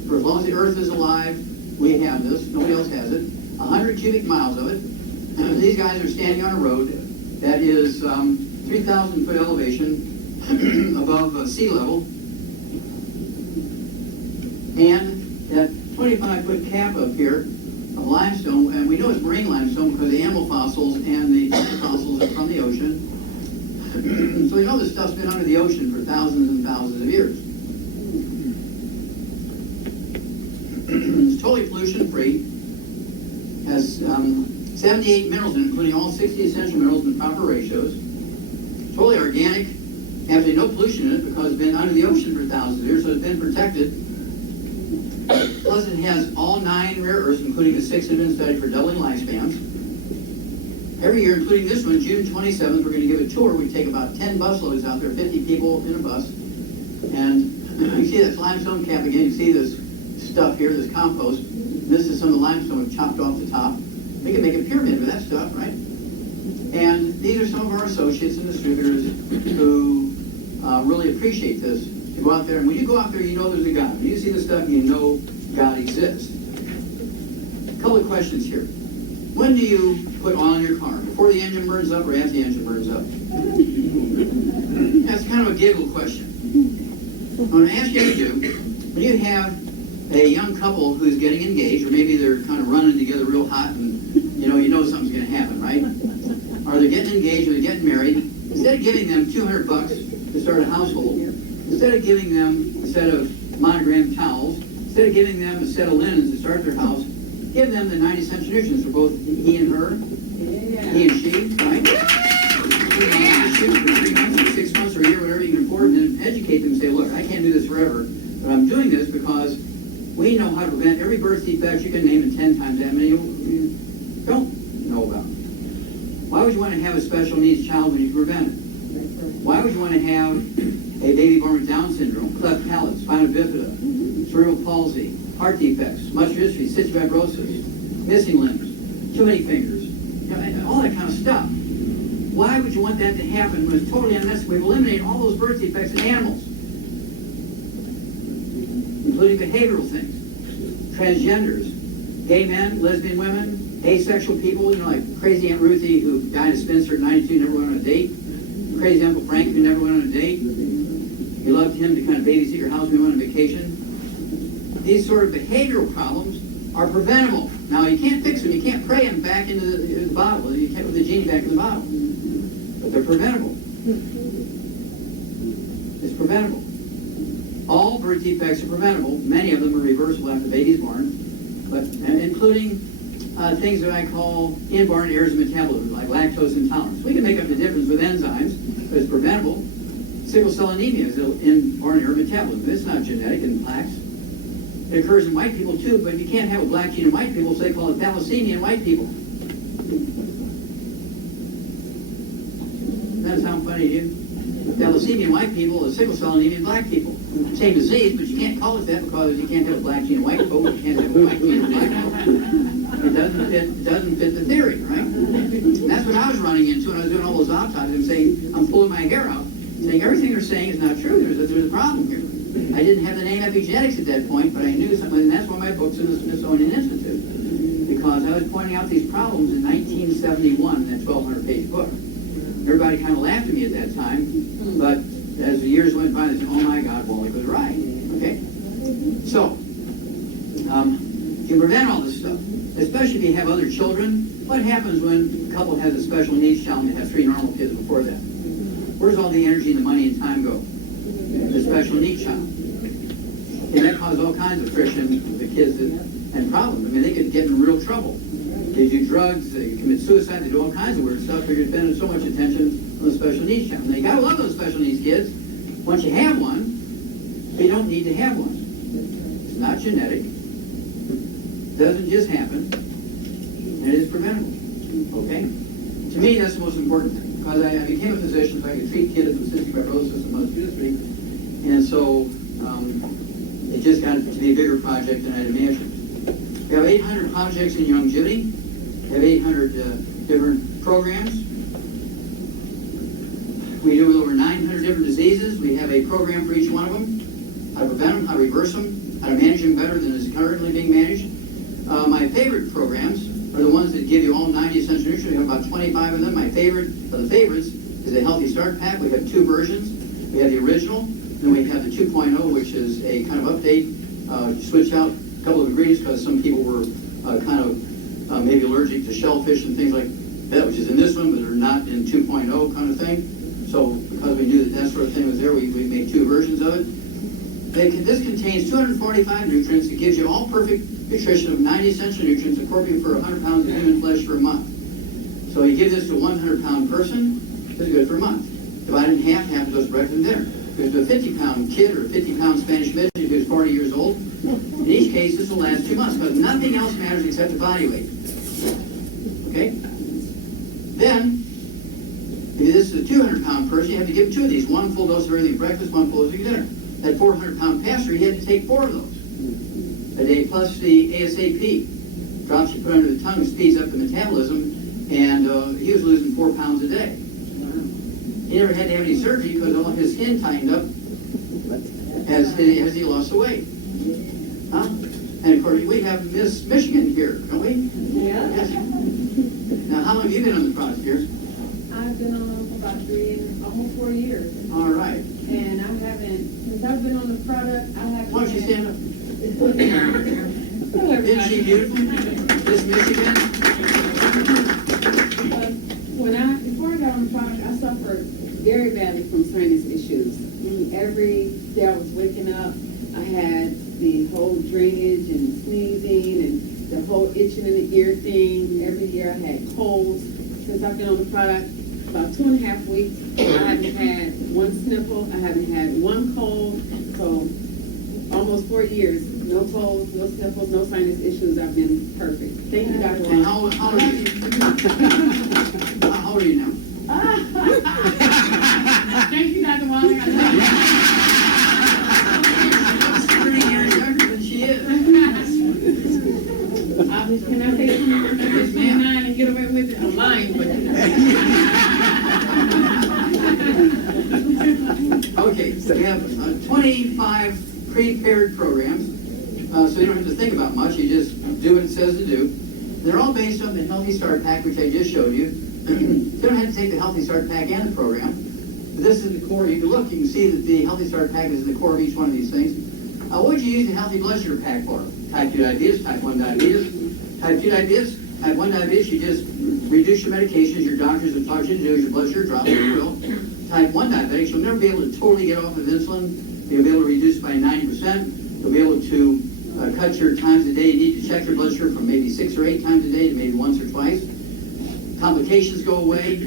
For as long as the earth is alive, we have this. Nobody else has it. 100 cubic miles of it. These guys are standing on a road that is 3,000 foot elevation above sea level. And that 25-foot cap up here of limestone, and we know it's marine limestone because the animal fossils and the plant fossils are from the ocean. So we know this stuff's been under the ocean for thousands and thousands of years. It's totally pollution-free. Has 78 minerals in it, including all 60 essential minerals in the proper ratios. Totally organic. Absolutely no pollution in it because it's been under the ocean for thousands of years, so it's been protected. Plus, it has all 9 rare earths, including the 6 that have been studied for doubling lifespans. Every year, including this one, June 27th, we're going to give a tour. We take about 10 bus loads out there, 50 people in a bus. And you see that limestone cap again. You see this stuff here, this compost. This is some of the limestone we've chopped off the top. We can make a pyramid with that stuff, right? And these are some of our associates and distributors who really appreciate this. To go out there, and when you go out there, you know there's a God. When you see the stuff, you know God exists. A couple of questions here. When do you put oil in your car? Before the engine burns up or after the engine burns up? That's kind of a giggle question. I'm going to ask you to do, when you have a young couple who's getting engaged, or maybe they're kind of running together real hot and you know something's going to happen, right? Or they're getting engaged or they're getting married, instead of giving them $200 to start a household, instead of giving them a set of monogrammed towels, instead of giving them a set of linens to start their house, give them the 90 cent solutions for both he and her, he and she, right? For 3 months or 6 months or a year, whatever you can afford, and then educate them and say, look, I can't do this forever, but I'm doing this because we know how to prevent every birth defect. You can name it 10 times that many you don't know about. Why would you want to have a special needs child when you can prevent it? Why would you want to have a baby born with Down syndrome, cleft palate, spina bifida, cerebral palsy, heart defects, muscular dystrophy, cystic fibrosis, missing limbs, too many fingers, all that kind of stuff? Why would you want that to happen when it's totally unnecessary? We've eliminated all those birth defects in animals, including behavioral things, transgenders, gay men, lesbian women, asexual people, like crazy Aunt Ruthie who died a spinster at 92, never went on a date, crazy Uncle Frank who never went on a date. You loved him to kind of babysit your house when you went on vacation. These sort of behavioral problems are preventable. Now, you can't fix them. You can't pray them back into the bottle. You can't put the genie back in the bottle. But they're preventable. It's preventable. All birth defects are preventable. Many of them are reversible after the baby's born, but including things that I call inborn errors of metabolism, like lactose intolerance. We can make up the difference with enzymes, but it's preventable. Sickle cell anemia is an inborn error of metabolism. It's not genetic in plaques. It occurs in white people too, but you can't have a black gene in white people, so they call it thalassemia in white people. Doesn't that sound funny to you? Thalassemia in white people is sickle cell anemia in black people. Same disease, but you can't call it that because you can't have a black gene in white people, you can't have a white gene in black people. It doesn't fit the theory, right? And that's what I was running into when I was doing all those autopsies and saying, I'm pulling my hair out, saying everything they're saying is not true. There's a problem here. I didn't have the name epigenetics at that point, but I knew something, and that's why my book's in the Smithsonian Institute. Because I was pointing out these problems in 1971 in that 1,200-page book. Everybody kind of laughed at me at that time, but as the years went by, they said, oh my God, Wallach was right. Okay? So, you can prevent all this stuff, especially if you have other children. What happens when a couple has a special needs child and they have 3 normal kids before that? Where's all the energy and the money and time go? The special needs child. And that causes all kinds of friction with the kids and problems. I mean, they could get in real trouble. They do drugs, they commit suicide, they do all kinds of weird stuff because you're spending so much attention on the special needs child. Now, you gotta love those special needs kids. Once you have one, you don't need to have one. It's not genetic. It doesn't just happen. And it is preventable. Okay? To me, that's the most important thing. Because I became a physician so I could treat kids with cystic fibrosis and muscular dystrophy. And so it just got to be a bigger project than I'd imagined. We have 800 projects in longevity. We have 800 different programs. We do over 900 different diseases. We have a program for each one of them. How to prevent them, how to reverse them, how to manage them better than is currently being managed. My favorite programs are the ones that give you all 90 essential nutrients. We have about 25 of them. My favorite of the favorites is a Healthy Start Pack. We have 2 versions. We have the original, then we have the 2.0, which is a kind of update. Switch out a couple of ingredients because some people were kind of maybe allergic to shellfish and things like that, which is in this one, but they're not in 2.0 kind of thing. So because we knew that sort of thing was there, we made 2 versions of it. This contains 245 nutrients. It gives you all perfect nutrition of 90 essential nutrients appropriate for 100 pounds of human flesh for a month. So you give this to a 100-pound person, it's good for a month. Divided in half, half goes to breakfast and dinner. If to a 50-pound kid or a 50-pound Spanish midget who's 40 years old, in each case this will last 2 months because nothing else matters except the body weight. Okay? Then, if this is a 200-pound person, you have to give 2 of these. 1 full dose of everything at breakfast, 1 full dose of dinner. That 400-pound pastor, he had to take 4 of those a day, plus the ASAP. Drops you put under the tongue, speeds up the metabolism, and he was losing 4 pounds a day. He never had to have any surgery because all his skin tightened up as he lost the weight. Huh? And of course, we have Miss Michigan here, don't we? Yeah. Yes. Now, how long have you been on the product here? I've been on them for about almost 4 years. All right. And I haven't, since I've been on the product, I haven't. Why don't you stand up? Hello, Isn't she everybody. beautiful? Miss Michigan? Before I got on the product, I suffered very badly from sinus issues. Every day I was waking up, I had the whole drainage and sneezing and the whole itching in the ear thing. Every year I had colds. Since I've been on the product, about 2.5 weeks, I haven't had one sniffle, I haven't had one cold. So almost 4 years, no colds, no sniffles, no sinus issues. I've been perfect. Thank you, Dr. And Wallach. how old are you? How old are you now? Thank you, Dr. Wallach. She's 30 years younger than she is. Can I say something? I'm 29 and get away with it? I'm lying, but. Okay, so we have 25 pre-paired programs, so you don't have to think about much. You just do what it says to do. They're all based on the Healthy Start Pack, which I just showed you. You don't have to take the Healthy Start Pack and the program. But this is the core. You can look, you can see that the Healthy Start Pack is the core of each one of these things. What would you use the Healthy Blood Sugar Pack for? Type 2 diabetes, type 1 diabetes. Type 2 diabetes, type 1 diabetes, you just reduce your medications. Your doctors have taught you to do as your blood sugar drops, you will. Type 1 diabetics, you'll never be able to totally get off of insulin. You'll be able to reduce by 90%. You'll be able to cut your times a day you need to check your blood sugar from maybe 6 or 8 times a day to maybe once or twice. Complications go away,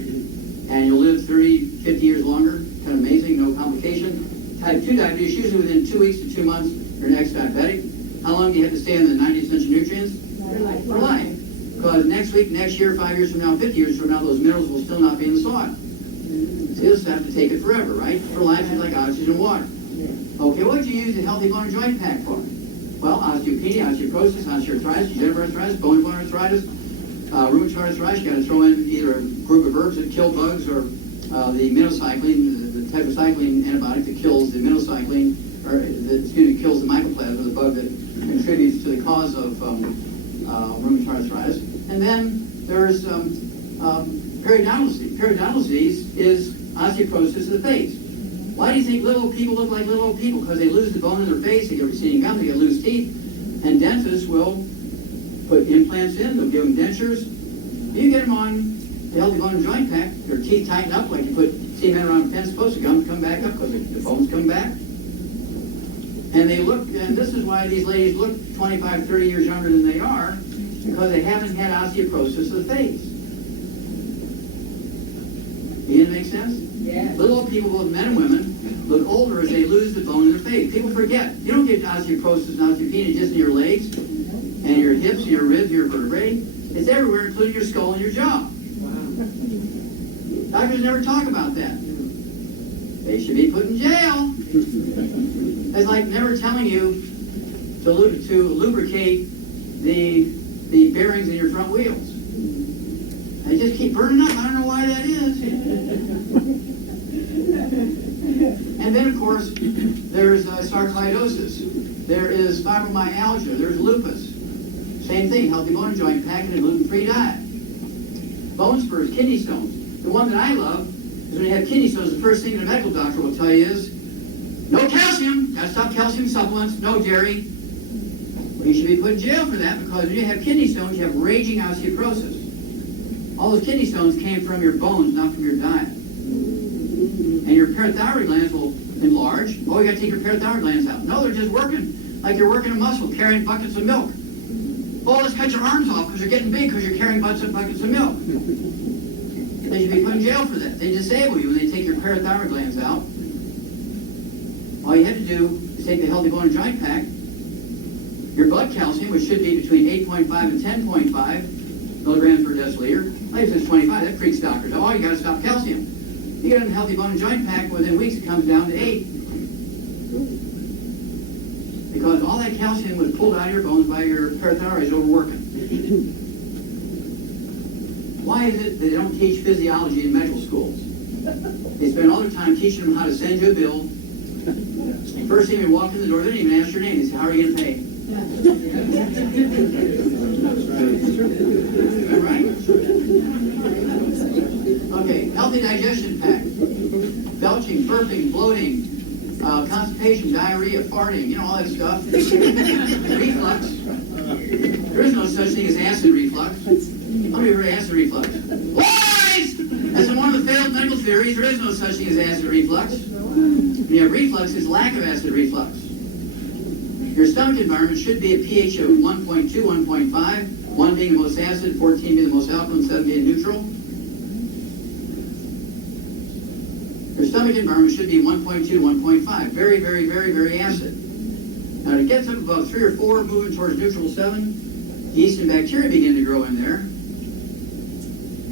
and you'll live 30, 50 years longer. Kind of amazing, no complication. Type 2 diabetes, usually within 2 weeks to 2 months, you're an ex-diabetic. How long do you have to stay on the 90 essential nutrients? For life. Because next week, next year, 5 years from now, 50 years from now, those minerals will still not be in the soil. So you'll just have to take it forever, right? For life, it's like oxygen and water. Okay, what would you use the Healthy Bone and Joint Pack for? Well, osteopenia, osteoporosis, osteoarthritis, degenerative arthritis, bone arthritis, rheumatoid arthritis. You got to throw in either a group of herbs that kill bugs or the minocycline, the tetracycline antibiotic that kills the minocycline, or kills the mycoplasma, the bug that contributes to the cause of rheumatoid arthritis. And then there's periodontal disease. Periodontal disease is osteoporosis of the face. Why do you think little people look like little old people? Because they lose the bone in their face, they get receding gums, they get loose teeth, and dentists will put implants in, they'll give them dentures. You get them on the Healthy Bone and Joint Pack, their teeth tighten up like you put cement around a fence post, the gums come back up because the bones come back. And they look, and this is why these ladies look 25, 30 years younger than they are, because they haven't had osteoporosis of the face. Does that make sense? Yeah. Little old people, both men and women, look older as they lose the bone in their face. People forget. You don't get osteoporosis and osteopenia just in your legs and your hips and your ribs, your vertebrae. It's everywhere, including your skull and your jaw. Wow. Doctors never talk about that. They should be put in jail. It's like never telling you to lubricate the bearings in your front wheels. They just keep burning up. I don't know why that is. And then, of course, there's sarcoidosis. There is fibromyalgia. There's lupus. Same thing, Healthy Bone and Joint Pack and a gluten-free diet. Bone spurs, kidney stones. The one that I love is when you have kidney stones, the first thing the medical doctor will tell you is, no calcium. Got to stop calcium supplements. No dairy. Well, you should be put in jail for that because when you have kidney stones, you have raging osteoporosis. All those kidney stones came from your bones, not from your diet. And your parathyroid glands will enlarge. Oh, you got to take your parathyroid glands out. No, they're just working like you're working a muscle, carrying buckets of milk. Oh, let's cut your arms off because you're getting big because you're carrying buckets of milk. They should be put in jail for that. They disable you when they take your parathyroid glands out. All you have to do is take the Healthy Bone and Joint Pack. Your blood calcium, which should be between 8.5 and 10.5 milligrams per deciliter. Like if it's 25, that freaks doctors out. Oh, you got to stop calcium. You get on the Healthy Bone and Joint Pack, within weeks it comes down to 8. Because all that calcium was pulled out of your bones by your parathyroids overworking. Why is it that they don't teach physiology in medical schools? They spend all their time teaching them how to send you a bill. First thing you walk in the door, they don't even ask your name. They say, how are you going to pay? All right? Okay, healthy digestion pact. Belching, burping, bloating, constipation, diarrhea, farting, all that stuff. Reflux. There is no such thing as acid reflux. How many heard of acid reflux? Lies! That's one of the failed medical theories. There is no such thing as acid reflux. When you have reflux, it's lack of acid reflux. Your stomach environment should be a pH of 1.2, 1.5, 1 being the most acid, 14 being the most alkaline, 7 being neutral. Your stomach environment should be 1.2, 1.5. Very, very, very, very acid. Now, it gets up above 3 or 4, moving towards neutral 7, yeast and bacteria begin to grow in there.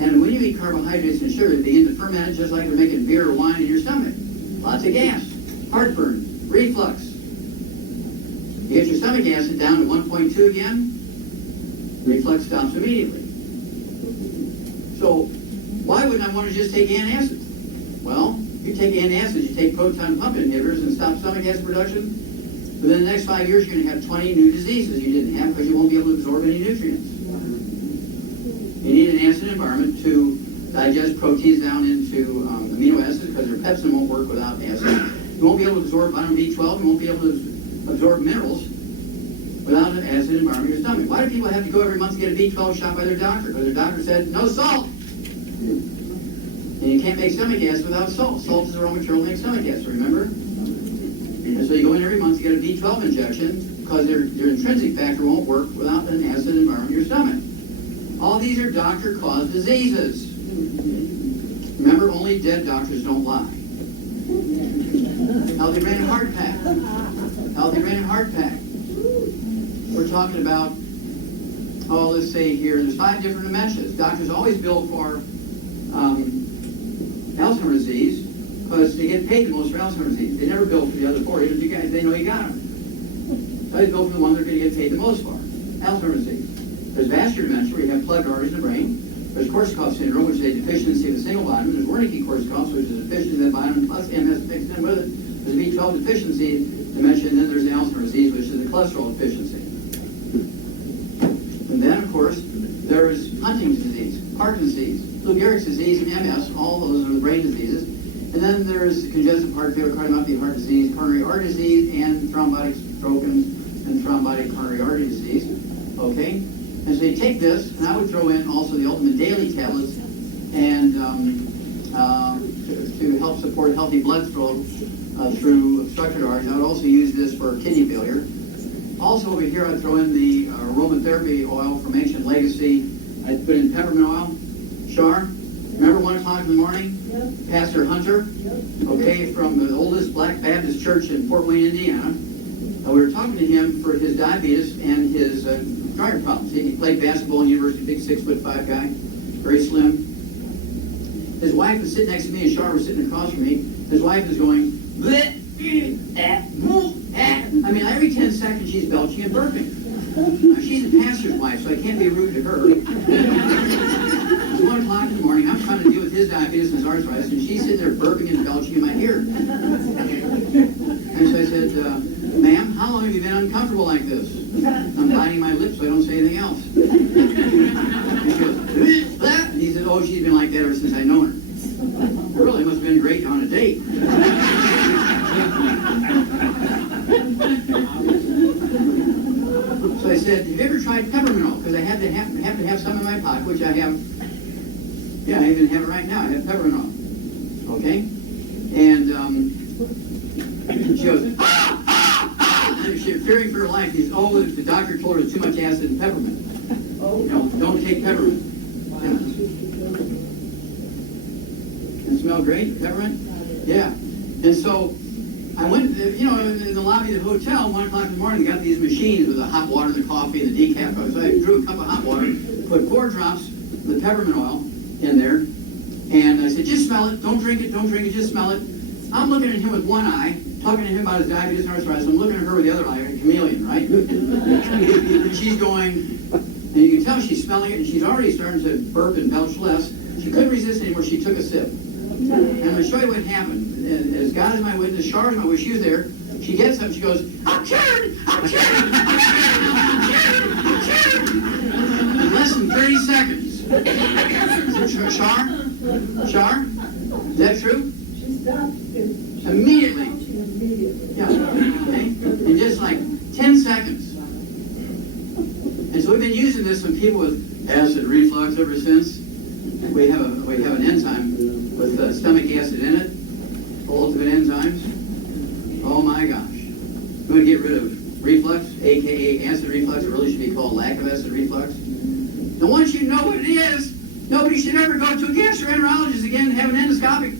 And when you eat carbohydrates and sugar, they begin to ferment just like they're making beer or wine in your stomach. Lots of gas, heartburn, reflux. You get your stomach acid down to 1.2 again, reflux stops immediately. So, why wouldn't I want to just take antacids? Well, you take antacids, you take proton pump inhibitors and stop stomach acid production. Within the next 5 years, you're going to have 20 new diseases you didn't have because you won't be able to absorb any nutrients. You need an acid environment to digest proteins down into amino acids because their pepsin won't work without acid. You won't be able to absorb vitamin B12. You won't be able to absorb minerals without an acid environment in your stomach. Why do people have to go every month to get a B12 shot by their doctor? Because their doctor said, no salt. And you can't make stomach acid without salt. Salt is the raw material to make stomach acid, remember? And so you go in every month to get a B12 injection because their intrinsic factor won't work without an acid environment in your stomach. All these are doctor-caused diseases. Remember, only dead doctors don't lie. Healthy brain and heart pack. Healthy brain and heart pack. We're talking about, let's say here, there's 5 different dementias. Doctors always bill for Alzheimer's disease because they get paid the most for Alzheimer's disease. They never bill for the other 4, even if you guys, they know you got them. So they bill for the one they're going to get paid the most for, Alzheimer's disease. There's vascular dementia, where you have plugged arteries in the brain. There's Korsakoff syndrome, which is a deficiency of a single vitamin. There's Wernicke-Korsakoff, which is a deficiency of that vitamin plus MS mixed in with it. There's a B12 deficiency dementia, and then there's Alzheimer's disease, which is a cholesterol deficiency. And then, of course, there's Huntington's disease, Parkinson's disease, Lou Gehrig's disease, and MS. All those are the brain diseases. And then there's congestive heart failure, cardiomyopathy, heart disease, coronary artery disease, and thrombotic stroke and thrombotic coronary artery disease. Okay? And so you take this, and I would throw in also the ultimate daily tablets and to help support healthy blood flow through obstructed arteries. I would also use this for kidney failure. Also over here, I'd throw in the aromatherapy oil from Ancient Legacy. I'd put in peppermint oil. Char, remember 1 o'clock in the morning? Yep. Pastor Hunter, okay, from the oldest Black Baptist church in Fort Wayne, Indiana. We were talking to him for his diabetes and his dryer problems. He played basketball in university, big 6'5" guy, very slim. His wife was sitting next to me, and Char was sitting across from me. His wife is going, bleh, I mean, every 10 seconds she's belching and burping. Now, she's a pastor's wife, so I can't be rude to her. It's 1 o'clock in the morning. I'm trying to deal with his diabetes and his arthritis, and she's sitting there burping and belching in my ear. And so I said, ma'am, how long have you been uncomfortable like this? I'm biting my lips so I don't say anything else. And she goes, "Bleh." And he said, oh, she's been like that ever since I've known her. Really must have been great on a date. So I said, have you ever tried peppermint oil? Because I have to have some in my pocket, which I have. Yeah, I even have it right now. I have peppermint oil. Okay? And she goes, and she's fearing for her life. He says, oh, the doctor told her there's too much acid in peppermint. Don't take peppermint. Yeah. And smell great, peppermint? Yeah. And so I went, in the lobby of the hotel, 1 o'clock in the morning, they got these machines with the hot water, the coffee, and the decaf. So I drew a cup of hot water, put 4 drops of the peppermint oil in there, and I said, just smell it. Don't drink it, just smell it. I'm looking at him with one eye, talking to him about his diabetes and arthritis. I'm looking at her with the other eye, a chameleon, right? And she's going, and you can tell she's smelling it, and she's already starting to burp and belch less. She couldn't resist anymore. She took a sip. And I'm going to show you what happened. And as God is my witness, Char is my witness, she was there. She gets up, she goes, I'm cured! I'm cured! I'm cured! I'm cured! In less than 30 seconds. Char, Char, is that true? She stopped. Immediately. Immediately. Yeah, okay? In just like 10 seconds. And so we've been using this on people with acid reflux ever since. We have an enzyme with stomach acid in it, ultimate enzymes. Oh my gosh. We're going to get rid of reflux, aka acid reflux. It really should be called lack of acid reflux. And once you know what it is, nobody should ever go to a gastroenterologist again and have an endoscopic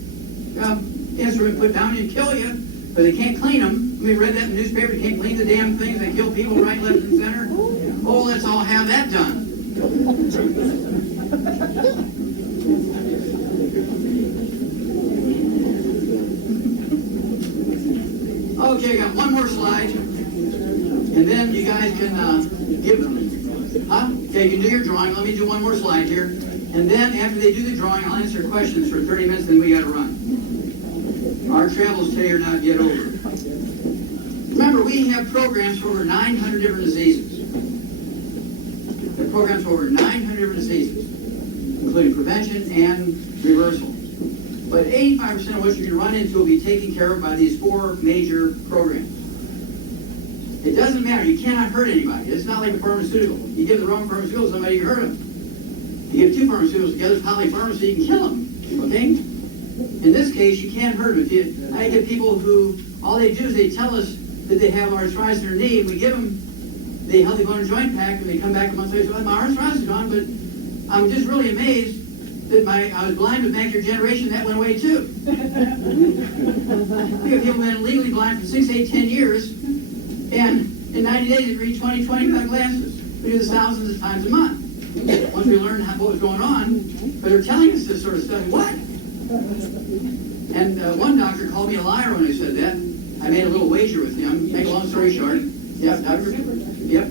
instrument put down and kill you, but they can't clean them. We read that in the newspaper. They can't clean the damn things. They kill people right, left, and center. Oh, let's all have that done. Okay, got one more slide, and then you guys can give them. Okay, you can do your drawing. Let me do one more slide here, and then after they do the drawing, I'll answer questions for 30 minutes. Then we got to run. Our travels today are not yet over. Remember, we have programs for over 900 different diseases. There are programs for over 900 different diseases, including prevention and reversal. But 85% of what you're going to run into will be taken care of by these 4 major programs. It doesn't matter. You cannot hurt anybody. It's not like a pharmaceutical. You give the wrong pharmaceutical to somebody, you can hurt them. You give 2 pharmaceuticals together, polypharmacy, you can kill them. Okay? In this case, you can't hurt them. I get people who, all they do is they tell us that they have arthritis in their knee, and we give them the healthy bone and joint pack, and they come back a month later and say, well, my arthritis is gone, but I'm just really amazed that I was blind with macular degeneration, that went away too. We have people who have been legally blind for 6, 8, 10 years, and in 90 days they read 20 without glasses. We do this thousands of times a month. Once we learned what was going on, but they're telling us this sort of stuff. What? And one doctor called me a liar when I said that. I made a little wager with him. Make a long story short. Yep, doctor. Yep.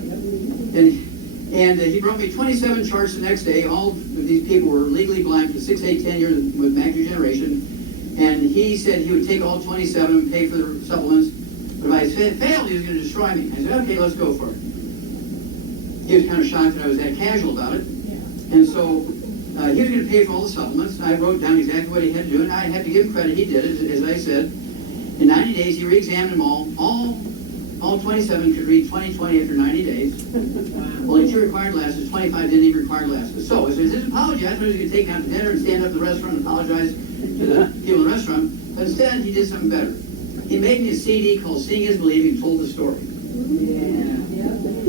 And he brought me 27 charts the next day. All of these people were legally blind for 6, 8, 10 years with macular degeneration. And he said he would take all 27 and pay for the supplements. But if I failed, he was going to destroy me. I said, okay, let's go for it. He was kind of shocked that I was that casual about it. And so he was going to pay for all the supplements. I wrote down exactly what he had to do, and I had to give him credit. He did it, as I said. In 90 days, he re-examined them all. All 27 could read 20/20 after 90 days. Only 2 required glasses. 25 didn't even require glasses. So, as his apology, I thought he was going to take me out to dinner and stand up in the restaurant and apologize to the people in the restaurant. But instead, he did something better. He made me a CD called Seeing is Believing, told the story.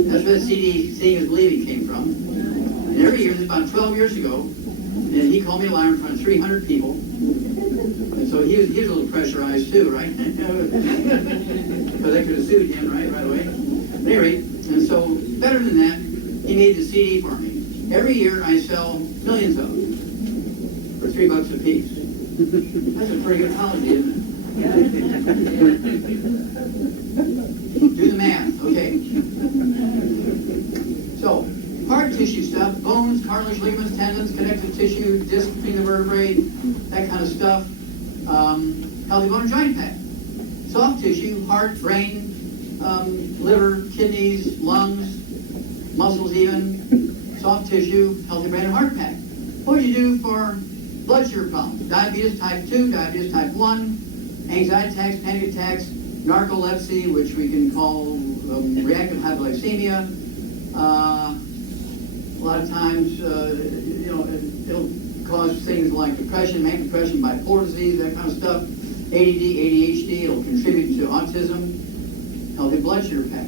That's where the CD, Seeing is Believing, came from. And every year, this is about 12 years ago, and he called me a liar in front of 300 people. And so he was a little pressurized too, right? Because I could have sued him right away. But anyway, and so better than that, he made the CD for me. Every year I sell millions of them for $3 a piece. That's a pretty good apology, isn't it? Do the math, okay? So, hard tissue stuff, bones, cartilage, ligaments, tendons, connective tissue, disc between the vertebrae, that kind of stuff. Healthy bone and joint pack. Soft tissue, heart, brain, liver, kidneys, lungs, muscles even. Soft tissue, healthy brain and heart pack. What do you do for blood sugar problems? Diabetes type 2, diabetes type 1, anxiety attacks, panic attacks, narcolepsy, which we can call reactive hypoglycemia. A lot of times, it'll cause things like depression, manic depression, bipolar disease, that kind of stuff. ADD, ADHD, it'll contribute to autism. Healthy blood sugar pack.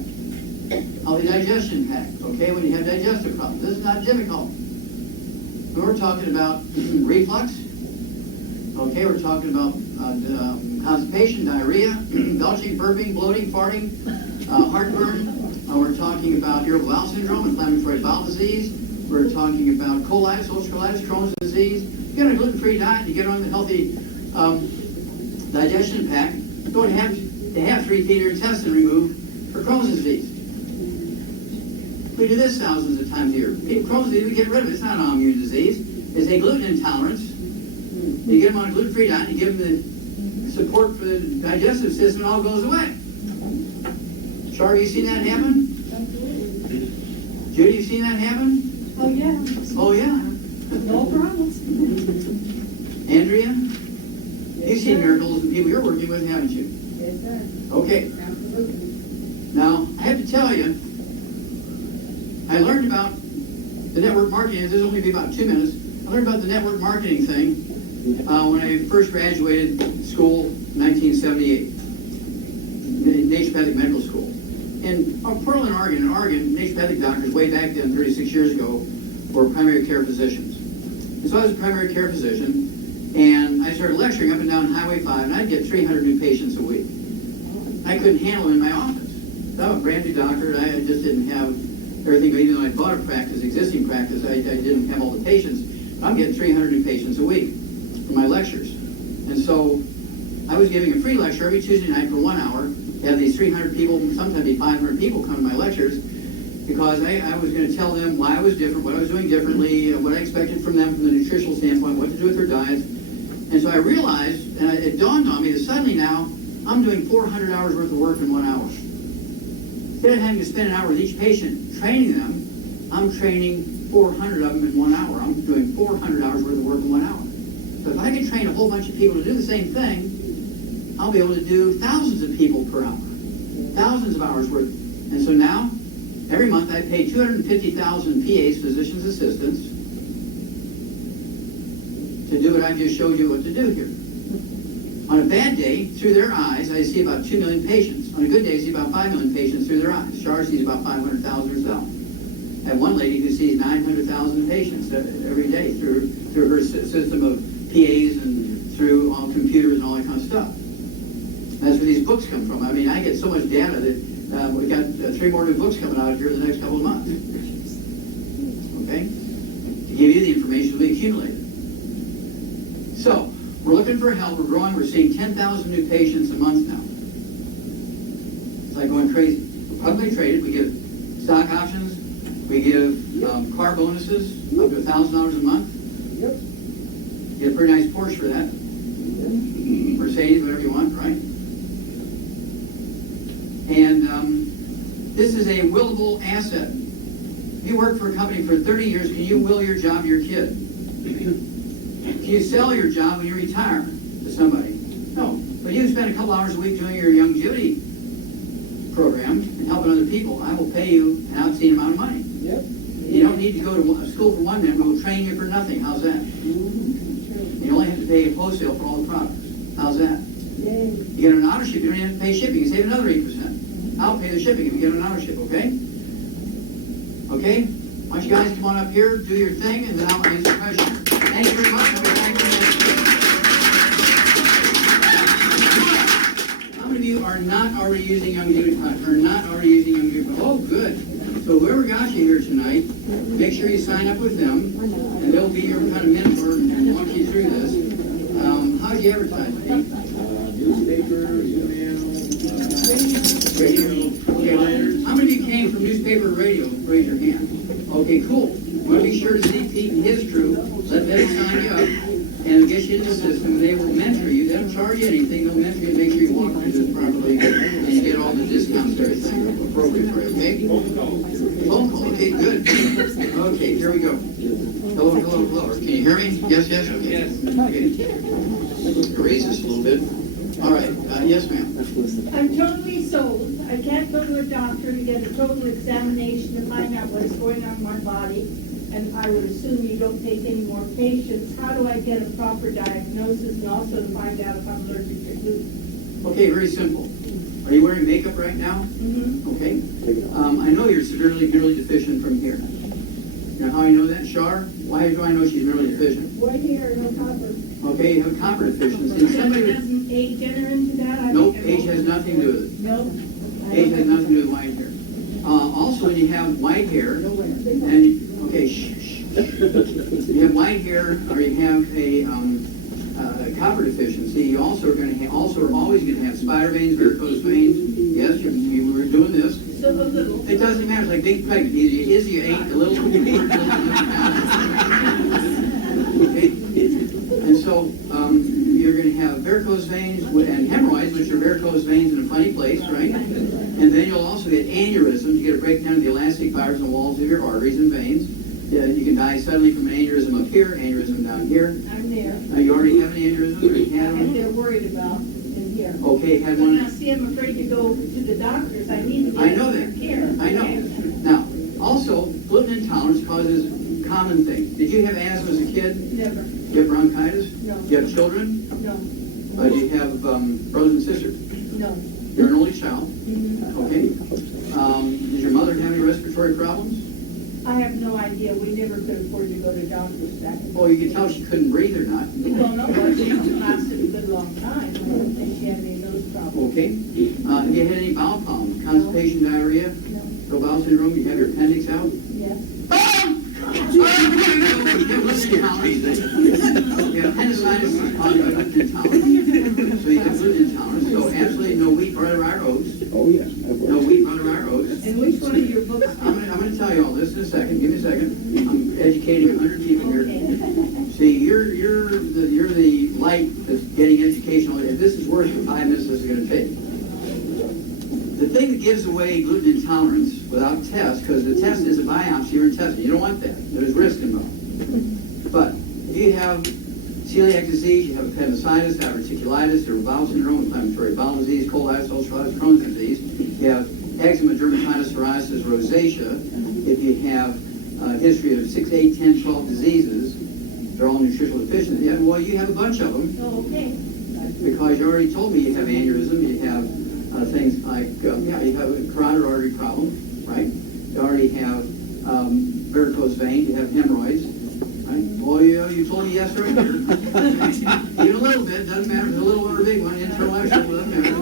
Healthy digestion pack, okay, when you have digestive problems. This is not difficult. We're talking about reflux. Okay, we're talking about constipation, diarrhea, belching, burping, bloating, farting, heartburn. We're talking about irritable bowel syndrome, inflammatory bowel disease. We're talking about colitis, ulcerative colitis, Crohn's disease. You get on a gluten-free diet, you get on the healthy digestion pack. You don't have to have 3 feet of your intestine removed for Crohn's disease. We do this thousands of times a year. Crohn's disease, we get rid of it. It's not an autoimmune disease. It's a gluten intolerance. You get them on a gluten-free diet, you give them the support for the digestive system, and it all goes away. Char, you seen that happen? Judy, you seen that happen? Oh, yeah. Oh, yeah. No problems. with, haven't you? Yes, sir. Okay. Absolutely. Now, I have to tell you, I learned about the network marketing. This will only be about 2 minutes. I learned about the network marketing thing when I first graduated school in 1978, naturopathic medical school. In Portland, Oregon, naturopathic doctors way back then, 36 years ago, were primary care physicians. And so I was a primary care physician, and I started lecturing up and down Highway 5, and I'd get 300 new patients a week. I couldn't handle them in my office. I was a brand new doctor, and I just didn't have everything. Even though I bought a practice, existing practice, I didn't have all the patients. But I'm getting 300 new patients a week for my lectures. And so I was giving a free lecture every Tuesday night for 1 hour. Have these 300 people, sometimes be 500 people come to my lectures, because I was going to tell them why I was different, what I was doing differently, what I expected from them from the nutritional standpoint, what to do with their diets. And so I realized, and it dawned on me that suddenly now I'm doing 400 hours worth of work in 1 hour. Instead of having to spend an hour with each patient training them, I'm training 400 of them in 1 hour. I'm doing 400 hours worth of work in 1 hour. So if I can train a whole bunch of people to do the same thing, I'll be able to do thousands of people per hour, thousands of hours worth. And so now, every month I pay 250,000 PAs, physicians' assistants, to do what I just showed you what to do here. On a bad day, through their eyes, I see about 2 million patients. On a good day, I see about 5 million patients through their eyes. Char sees about 500,000 herself. I have one lady who sees 900,000 patients every day through her system of PAs and through all computers and all that kind of stuff. That's where these books come from. I mean, I get so much data that we've got 3 more new books coming out here in the next couple of months. Okay? To give you the information we accumulated. So, we're looking for help. We're growing. We're seeing 10,000 new patients a month now. It's like going crazy. We're publicly traded. We give stock options. We give car bonuses up to $1,000 a month. Yep. Get a pretty nice Porsche for that. Mercedes, whatever you want, right? And this is a willable asset. If you work for a company for 30 years, can you will your job to your kid? Can you sell your job when you retire to somebody? No. But you spend a couple hours a week doing your longevity program and helping other people, I will pay you an obscene amount of money. Yep. You don't need to go to school for 1 minute. We will train you for nothing. How's that? You only have to pay wholesale for all the products. How's that? Yay. You get an auto ship, you don't even have to pay shipping. You save another 8%. I'll pay the shipping if you get an auto ship, okay? Okay? Why don't you guys come on up here, do your thing, and then I'll answer questions. Thank you very much. How many of you are not already using Young Beauty products? Are not already using Young Beauty products? Oh, good. So whoever got you here tonight, make sure you sign up with them, and they'll be your kind of mentor and walk you through this. How do you advertise, Pete? Newspaper, email, Radio. Okay. How many of you came from newspaper or radio? Raise your hand. Okay, cool. Want to be sure to see Pete and his crew. Let them sign you up and get you into the system. They will mentor you. They don't charge you anything. They'll mentor you and make sure you walk through this properly and you get all the discounts and everything appropriate for you, okay? Phone call. Okay, good. Okay, here we go. Hello, hello, hello. Can you hear me? Yes, yes? Okay. Yes. Okay. Raise this a little bit. All right. Yes, ma'am. I'm totally sold. I can't go to a doctor to get a total examination to find out what's going on in my body. And I would assume you don't take any more patients. How do I get a proper diagnosis and also to find out if I'm allergic to gluten? Okay, very simple. Are you wearing makeup right now? Mm-hmm. Okay. I know you're severely minerally deficient from here. You know how I know that, Char? Why do I know she's minerally deficient? White hair, no copper. Okay, you have copper deficiency. And somebody with, Doesn't age enter into that? nope, age has nothing to do with it. No. Age has nothing to do with white hair. Also, when you have white hair, and okay, shh. You have white hair, or you have a copper deficiency. You also are going to also are always going to have spider veins, varicose veins. Yes, you were doing this. So a little. It doesn't matter. It's like being pregnant. Is you ate a little. Okay. And so you're going to have varicose veins and hemorrhoids, which are varicose veins in a funny place, right? And then you'll also get aneurysms. You get a breakdown of the elastic fibers and walls of your arteries and veins. You can die suddenly from an aneurysm up here, aneurysm down here. I'm there. You already have an aneurysm, or you had And one? they're worried about in here. Okay, had But one. now, see, I'm afraid to go to the doctors, I need to I get know their that. care. I know. Now, also, gluten intolerance causes common things. Did you have asthma as a kid? Never, Do you have bronchitis? No. Do you have children? no, Do you have brothers and sisters? no. You're an only child. Mhm. Okay. Did your mother have any respiratory problems? I have no idea, we never could afford to go to doctors back in. Well, you could tell she couldn't breathe or not. We don't know, but she lasted a good long time, I don't think she had any of those problems. Okay. Have you had any bowel problems? Constipation, diarrhea, No, no bowel syndrome? You have your appendix out? yes. You have gluten intolerance. You have appendicitis caused by gluten intolerance. So you have gluten intolerance. So absolutely no wheat, butter, or oats. Oh, yes. No wheat, butter, or oats. And which one of your books? I'm going to tell you all this in a second. Give me a second. I'm educating 100 people here. Okay. See, you're the light that's getting educational. If this is worth the 5 minutes this is going to take. The thing that gives away gluten intolerance without test, because the test is a biopsy of your intestine. You don't want that. There's risk involved. But if you have celiac disease, you have appendicitis, diverticulitis, irritable bowel syndrome, inflammatory bowel disease, colitis, ulcerative Crohn's disease, you have eczema, dermatitis, psoriasis, rosacea, if you have a history of 6, 8, 10, 12 diseases, they're all nutritional deficient. Yeah, well, you have a bunch of them Oh, okay. because you already told me you have aneurysm, you have things like, you have a carotid artery problem, right? You already have varicose vein, you have hemorrhoids, right? Well, you told me yes earlier. Even a little bit, doesn't matter if it's a little or a big one, internal, external, doesn't matter.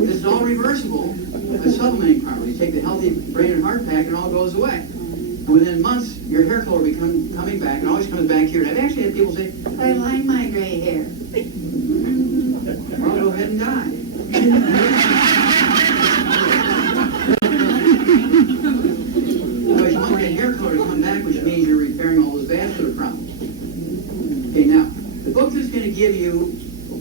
This is all reversible by supplementing properly. You take the healthy brain and heart pack and it all goes away. And within months, your hair color will be coming back and always comes back here. And I've actually had people say, I like my gray hair. Well, go ahead and die. Because you want that hair color to come back, which means you're repairing all those vascular problems. Okay, now, the book is going to give you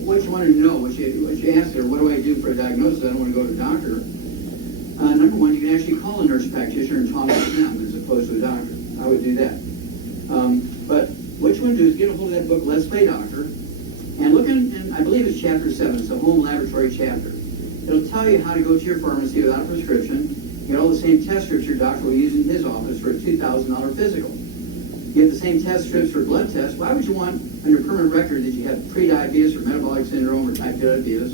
what you want to know, what you ask her, what do I do for a diagnosis? I don't want to go to a doctor. Number one, you can actually call a nurse practitioner and talk to them as opposed to a doctor. I would do that. But what you want to do is get a hold of that book, Let's Play Doctor, and look in, I believe it's chapter 7, it's the home laboratory chapter. It'll tell you how to go to your pharmacy without a prescription, get all the same test strips your doctor will use in his office for a $2,000 physical. You have the same test strips for blood tests. Why would you want on your permanent record that you have prediabetes or metabolic syndrome or type 2 diabetes?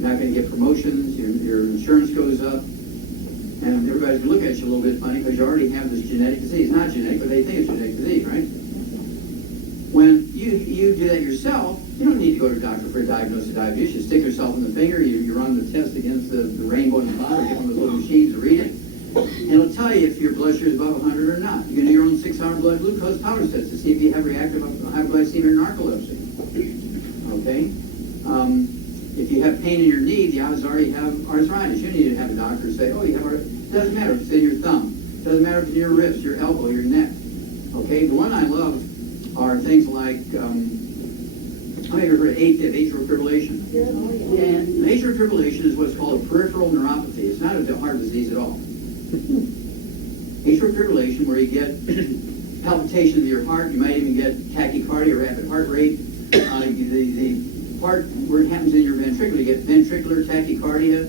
You're not going to get promotions, your insurance goes up, and everybody's going to look at you a little bit funny because you already have this genetic disease. Not genetic, but they think it's genetic disease, right? When you do that yourself, you don't need to go to a doctor for a diagnosis of diabetes. You stick yourself in the finger, you run the test against the rainbow in the bottom, get one of those little machines to read it, and it'll tell you if your blood sugar is above 100 or not. You can do your own 6-hour blood glucose powder test to see if you have reactive hypoglycemia or narcolepsy. Okay? If you have pain in your knee, the odds are you have arthritis. You need to have a doctor say, oh, you have arthritis. It doesn't matter if it's in your thumb. It doesn't matter if it's in your wrist, your elbow, your neck. Okay? The one I love are things like, how many of you heard of AFib, atrial fibrillation? Yeah. Atrial fibrillation is what's called a peripheral neuropathy. It's not a heart disease at all. Atrial fibrillation, where you get palpitations of your heart, you might even get tachycardia, rapid heart rate. The part where it happens in your ventricle, you get ventricular tachycardia.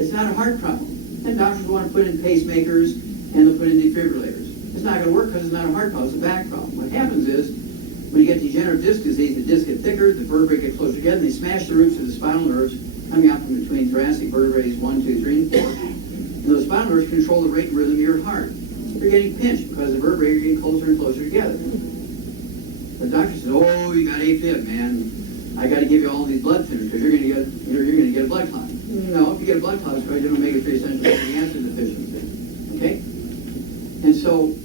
It's not a heart problem. And doctors want to put in pacemakers and they'll put in defibrillators. It's not going to work because it's not a heart problem, it's a back problem. What happens is, when you get degenerative disc disease, the discs get thicker, the vertebrae get closer together, and they smash the roots of the spinal nerves coming out from between thoracic vertebrae 1, 2, 3, and 4. And those spinal nerves control the rate and rhythm of your heart. You're getting pinched because the vertebrae are getting closer and closer together. The doctor says, oh, you got AFib, man. I got to give you all these blood thinners because you're going to get a blood clot. No, if you get a blood clot, it's because you don't make it 3 essential fatty acid deficiency. Okay? And so,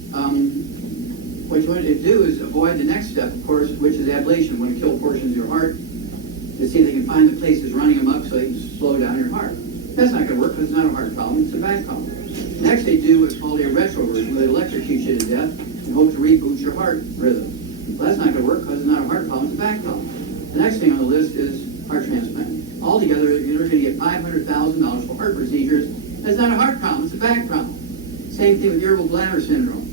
what you want to do is avoid the next step, of course, which is ablation. You want to kill portions of your heart to see if they can find the places running them up so they can slow down your heart. That's not going to work because it's not a heart problem, it's a back problem. Next, they do what's called a retroversion, where they electrocute you to death and hope to reboot your heart rhythm. Well, that's not going to work because it's not a heart problem, it's a back problem. The next thing on the list is heart transplant. Altogether, you're going to get $500,000 for heart procedures. That's not a heart problem, it's a back problem. Same thing with irritable bladder syndrome,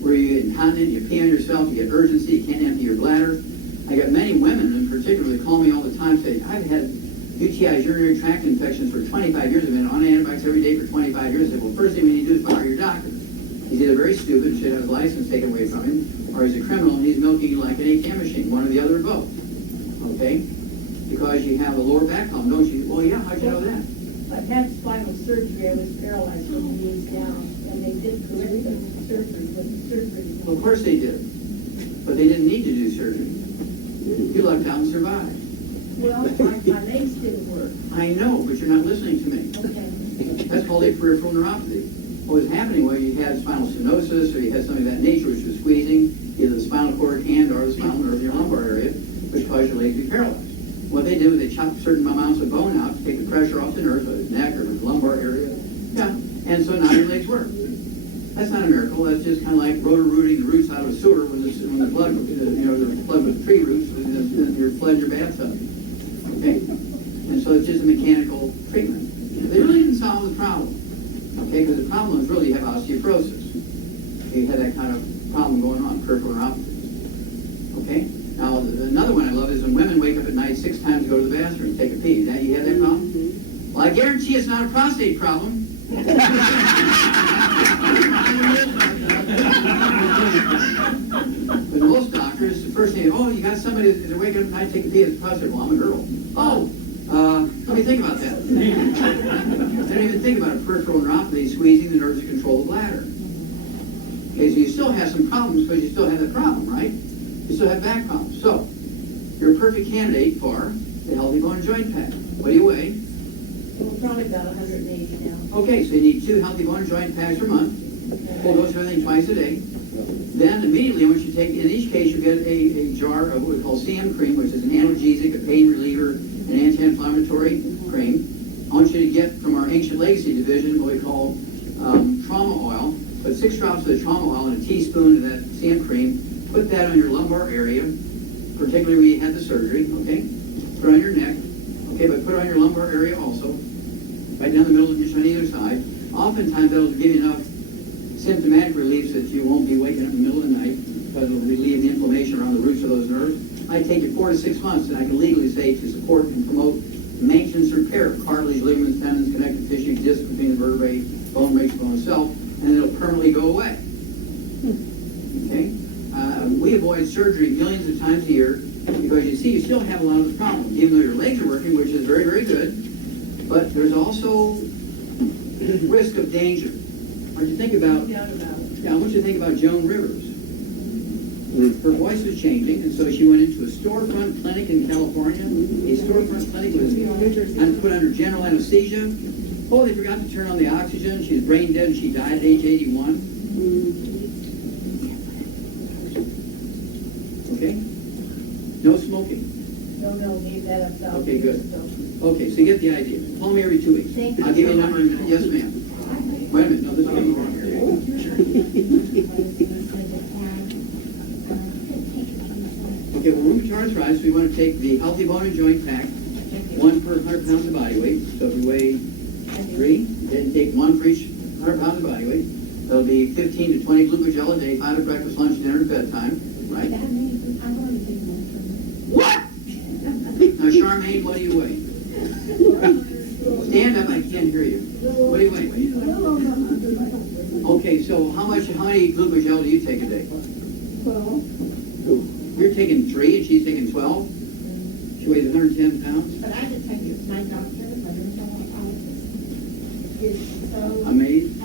where you get incontinent, you pee on yourself, you get urgency, you can't empty your bladder. I got many women in particular that call me all the time saying, I've had UTIs, urinary tract infections for 25 years. I've been on antibiotics every day for 25 years. I said, well, first thing we need to do is fire your doctor. He's either very stupid and should have his license taken away from him, or he's a criminal and he's milking you like an ATM machine, one or the other or both. Okay? Because you have a lower back problem, don't you? Well, yeah, how'd you know that? I've had spinal surgery. I was paralyzed from the knees down, and they did correct the surgery, but the surgery. Well, of course they did. But they didn't need to do surgery. You lucked out and survived. Well, my legs didn't work. I know, but you're not listening to me. Okay. That's called a peripheral neuropathy. What was happening was you had spinal stenosis or you had something of that nature which was squeezing either the spinal cord and or the spinal nerve in your lumbar area, which caused your legs to be paralyzed. What they did was they chopped certain amounts of bone out to take the pressure off the nerves, whether it's neck or the lumbar area. Yeah, and so now your legs work. That's not a miracle. That's just kind of like rotor-rooting the roots out of a sewer when the plug, the plug with tree roots, and you're flooding your bathtub. Okay? And so it's just a mechanical treatment. They really didn't solve the problem. Okay? Because the problem is really you have osteoporosis. You had that kind of problem going on, peripheral neuropathy. Okay? Now, another one I love is when women wake up at night 6 times to go to the bathroom and take a pee. Now, you have that problem? Mm-hmm. Well, I guarantee it's not a prostate problem. But most doctors, the first thing, oh, you got somebody that's waking up at night to take a pee, it's prostate. Well, I'm a girl. Oh, let me think about that. They don't even think about a peripheral neuropathy squeezing the nerves to control the bladder. Okay, so you still have some problems because you still have that problem, right? You still have back problems. So, you're a perfect candidate for the Healthy Bone and Joint Pack. What do you weigh? Well, probably about 180 now. Okay, so you need 2 Healthy Bone and Joint Packs per month. Full dose of everything twice a day. Then immediately, I want you to take, in each case, you get a jar of what we call CM cream, which is an analgesic, a pain reliever, an anti-inflammatory cream. I want you to get from our Ancient Legacy division what we call trauma oil. Put 6 drops of the trauma oil in a teaspoon of that CM cream. Put that on your lumbar area, particularly where you had the surgery, okay? Put it on your neck, okay, but put it on your lumbar area also, right down the middle, just on either side. Oftentimes that'll give you enough symptomatic relief that you won't be waking up in the middle of the night, but it'll relieve the inflammation around the roots of those nerves. I take it 4 to 6 months, and I can legally say to support and promote maintenance repair of cartilage, ligaments, tendons, connective tissue, disc between the vertebrae, bone makes bone itself, and it'll permanently go away. Okay? We avoid surgery millions of times a year because you see you still have a lot of the problems, even though your legs are working, which is very, very good, but there's also risk of danger. I want you to think about, I want you to think about Joan Rivers. Her voice was changing, and so she went into a storefront clinic in California. A storefront clinic was put under general anesthesia. Oh, they forgot to turn on the oxygen. She was brain dead, and she died at age 81. Okay? No smoking. No, leave that up. Okay, good. Okay, so you get the idea. Call me every 2 weeks. Thank you. I'll give you a number in a minute. Yes, ma'am. Wait a minute. No, this is me wrong here. Okay, well, rheumatoid arthritis, we want to take the Healthy Bone and Joint Pack, 1 per 100 pounds of body weight. So if you weigh 3, then take 1 for each 100 pounds of body weight. That'll be 15 to 20 glucogel a day, 5 at breakfast, lunch, dinner, and bedtime. Right? What? Now, Charmaine, what do you weigh? Stand up, I can't hear you. What do you weigh? Okay, so how many glucogel do you take a day? 12. You're taking 3 and she's taking 12? She weighs 110 pounds? But I just tell you, my doctor, my dermatologist, is so amazed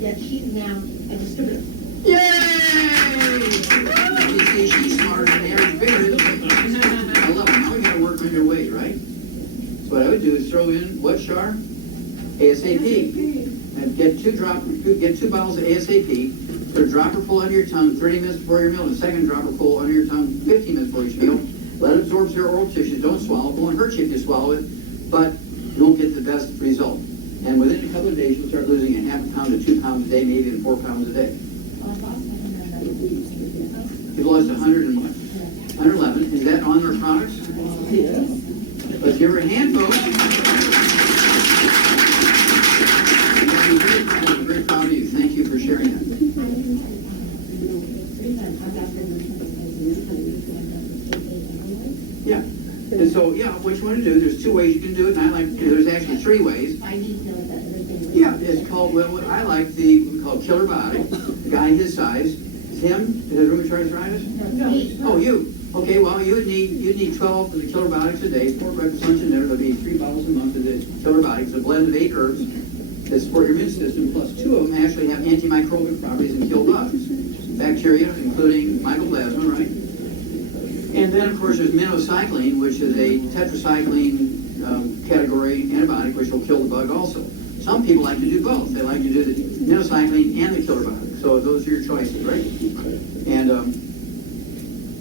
that she's now a distributor. Yay! You see, she's smarter than the average bigger, isn't she? I love it. Now we gotta work on your weight, right? So what I would do is throw in what, Char? ASAP. And get 2 bottles of ASAP. Put a dropper full under your tongue 30 minutes before your meal, and a second dropper full under your tongue 15 minutes before each meal. Let it absorb your oral tissues. Don't swallow. It won't hurt you if you swallow it, but you won't get the best result. And within a couple of days, you'll start losing a half a pound to 2 pounds a day, maybe even 4 pounds a day. You've lost 100 and what? 111. Is that on their products? Yes. Let's give her a hand, folks. I'm very proud of you. Thank you for sharing that. what you want to do. There's 2 ways you can do it, and there's actually 3 ways. I need to know that other thing. Yeah, it's called, well, what I like called Killer Body. The guy his size. Is him? Has rheumatoid arthritis? No. Oh, you. Okay, well, you'd need 12 of the Killer Bodies a day, 4 breakfast, lunch, and dinner. There'll be 3 bottles a month of the Killer Bodies, a blend of 8 herbs that support your immune system, plus 2 of them actually have antimicrobial properties and kill bugs. Bacteria, including mycoplasma, right? And then, of course, there's minocycline, which is a tetracycline category antibiotic, which will kill the bug also. Some people like to do both. They like to do the minocycline and the killer bug. So those are your choices, right? And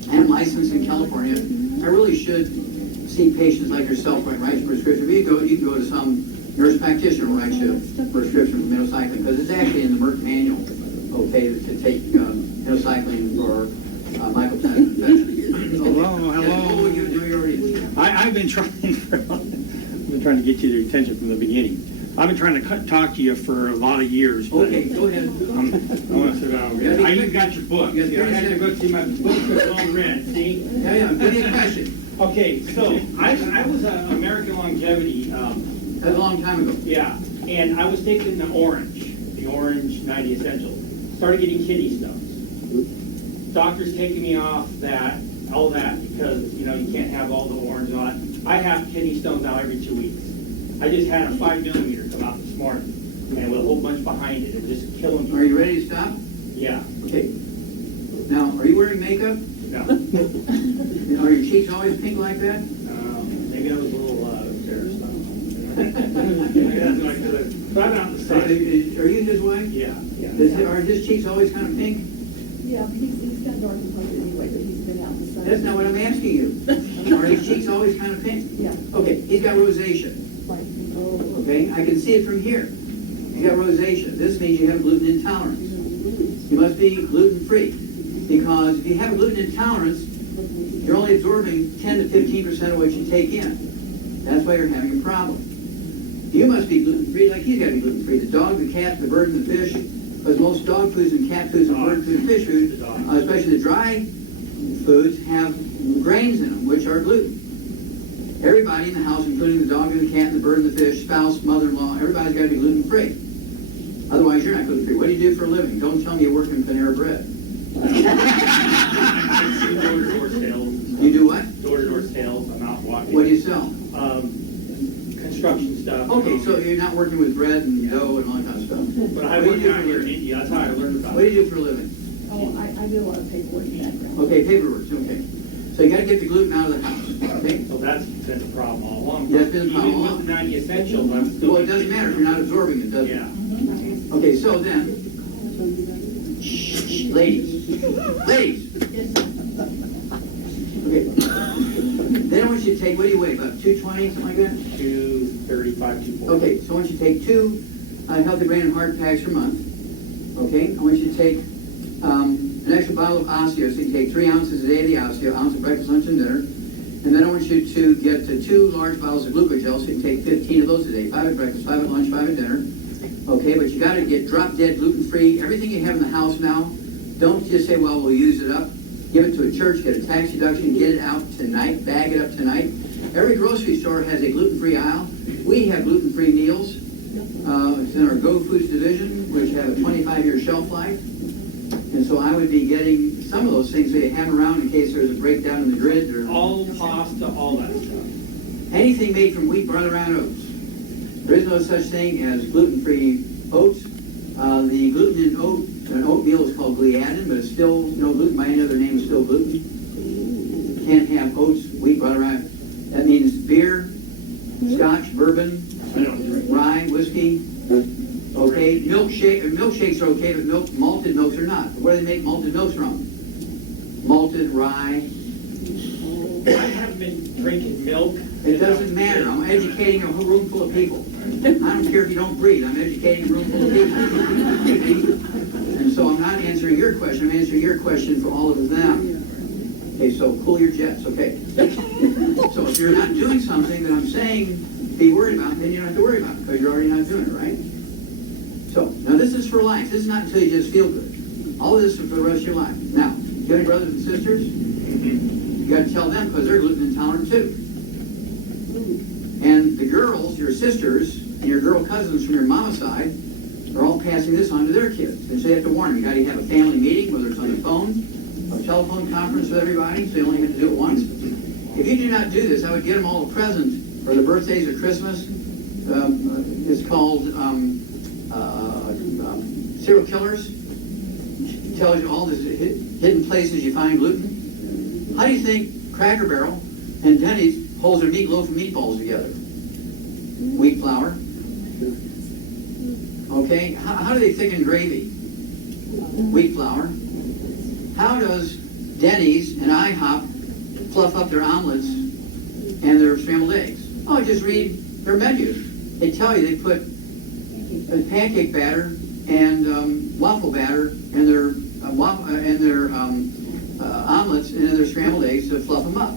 I'm licensed in California. I really should see patients like yourself write a prescription. You can go to some nurse practitioner who writes you a prescription for minocycline, because it's actually in the Merck manual, okay, to take minocycline for mycoplasma infection. Hello. Oh, you already. I've been trying to get you the attention from the beginning. I've been trying to talk to you for a lot of years. But Okay, go ahead. I want to sit down. Yeah, I even got your book. Yeah, I had to go see my book. It's all red. See? Yeah, give me a question. Okay, so I was an American longevity. That was a long time ago. Yeah, and I was taking the orange 90 essential. Started getting kidney stones. Doctor's taking me off all that because you can't have all the orange and all that. I have kidney stones now every 2 weeks. I just had a 5 millimeter come out this morning, and with a whole bunch behind it, and just killing me. Are you ready to stop? Yeah. Okay. Now, are you wearing makeup? No. Are your cheeks always pink like that? Maybe I was a little embarrassed. But I'm out the side. Are you his wife? Yeah. Are his cheeks always kind of pink? Yeah, he's got dark clothes anyway, but he's been out in the sun. That's not what I'm asking you. Are his cheeks always kind of pink? Yeah. Okay, he's got rosacea. Right. Oh. Okay, I can see it from here. You got rosacea. This means you have gluten intolerance. You must be gluten-free, because if you have a gluten intolerance, you're only absorbing 10 to 15% of what you take in. That's why you're having a problem. You must be gluten-free, like he's got to be gluten-free. The dog, the cat, the bird, and the fish, because most dog foods and cat foods and bird food and fish food, especially the dry foods, have grains in them, which are gluten. Everybody in the house, including the dog and the cat and the bird and the fish, spouse, mother-in-law, everybody's got to be gluten-free. Otherwise, you're not gluten-free. What do you do for a living? Don't tell me you work in Panera Bread. Door-to-door sales. You do what? Door-to-door sales. I'm out walking. What do you sell? Construction stuff. Okay, so you're not working with bread and dough and all that kind of stuff. But I work out here in India. That's how I learned about What do it. you do for a living? Oh, I do a lot of paperwork background. Okay, paperwork, okay. So you got to get the gluten out of the house, okay? So that's been a problem all along. Yeah, it's been a problem all Even along. with the 90 essentials, I'm still. Well, it doesn't matter if you're not absorbing it, does it? Yeah. Okay, so then, ladies, okay. Then I want you to take, what do you weigh, about 220, something like that? 235, 240. Okay, so I want you to take 2 healthy brain and heart packs per month, okay? I want you to take an extra bottle of osteo, so you take 3 ounces a day of the osteo, ounce of breakfast, lunch, and dinner. And then I want you to get 2 large bottles of glucogel, so you can take 15 of those a day, 5 at breakfast, 5 at lunch, 5 at dinner. Okay, but you got to get drop-dead gluten-free. Everything you have in the house now, don't just say, well, we'll use it up. Give it to a church, get a tax deduction, get it out tonight, bag it up tonight. Every grocery store has a gluten-free aisle. We have gluten-free meals. It's in our Go Foods division, which have a 25-year shelf life. And so I would be getting some of those things so you have them around in case there's a breakdown in the grid. Or All pasta, all that stuff. anything made from wheat, barley, rye, and oats. There is no such thing as gluten-free oats. The gluten in oatmeal is called gliadin, but it's still, gluten by any other name is still gluten. You can't have oats, wheat, barley, rye. That means beer, scotch, bourbon, rye, whiskey. Okay, milkshakes are okay, but malted milks are not. Where do they make malted milks from? Malted rye. I haven't been drinking milk. It doesn't matter. I'm educating a whole room full of people. I don't care if you don't breathe. I'm educating a room full of people. And so I'm not answering your question. I'm answering your question for all of them. Okay, so cool your jets. Okay. So if you're not doing something that I'm saying be worried about, then you don't have to worry about it because you're already not doing it, right? So, now this is for life. This is not until you just feel good. All of this is for the rest of your life. Now, do you have any brothers and sisters? You got to tell them because they're gluten intolerant too. gals, your sisters, and your girl cousins from your mama's side are all passing this on to their kids. And so you have to warn them. You got to have a family meeting, whether it's on the phone, a telephone conference with everybody, so you only have to do it once. If you do not do this, I would get them all a present for their birthdays or Christmas. It's called Serial Killers. It tells you all the hidden places you find gluten. How do you think Cracker Barrel and Denny's holds their meatloaf and meatballs together? Wheat flour. Okay, how do they thicken gravy? Wheat flour. How does Denny's and IHOP fluff up their omelets and their scrambled eggs? Oh, just read their menus. They tell you they put pancake batter and waffle batter and their omelets and their scrambled eggs to fluff them up.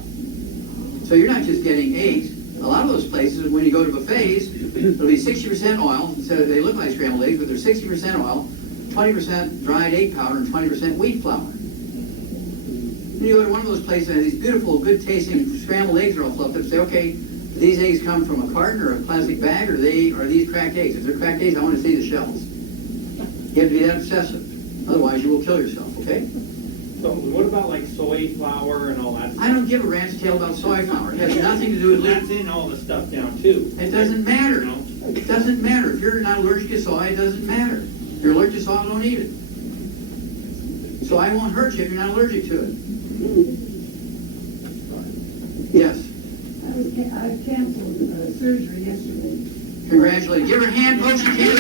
So you're not just getting eggs. A lot of those places, when you go to buffets, it'll be 60% oil. So they look like scrambled eggs, but they're 60% oil, 20% dried egg powder, and 20% wheat flour. Then you go to one of those places that has these beautiful, good-tasting scrambled eggs are all fluffed up. Say, okay, do these eggs come from a carton or a plastic bag, or are these cracked eggs? If they're cracked eggs, I want to see the shells. You have to be that obsessive. Otherwise, you will kill yourself, okay? So what about like soy flour and all that stuff? I don't give a rat's tail about soy flour. It has nothing to do with That's in all the stuff now too. It doesn't matter. You know? It doesn't matter. If you're not allergic to soy, it doesn't matter. If you're allergic to soy, don't eat it. Soy won't hurt you if you're not allergic to it. Yes. I canceled surgery yesterday. Congratulations. Give her a hand, folks. You can't.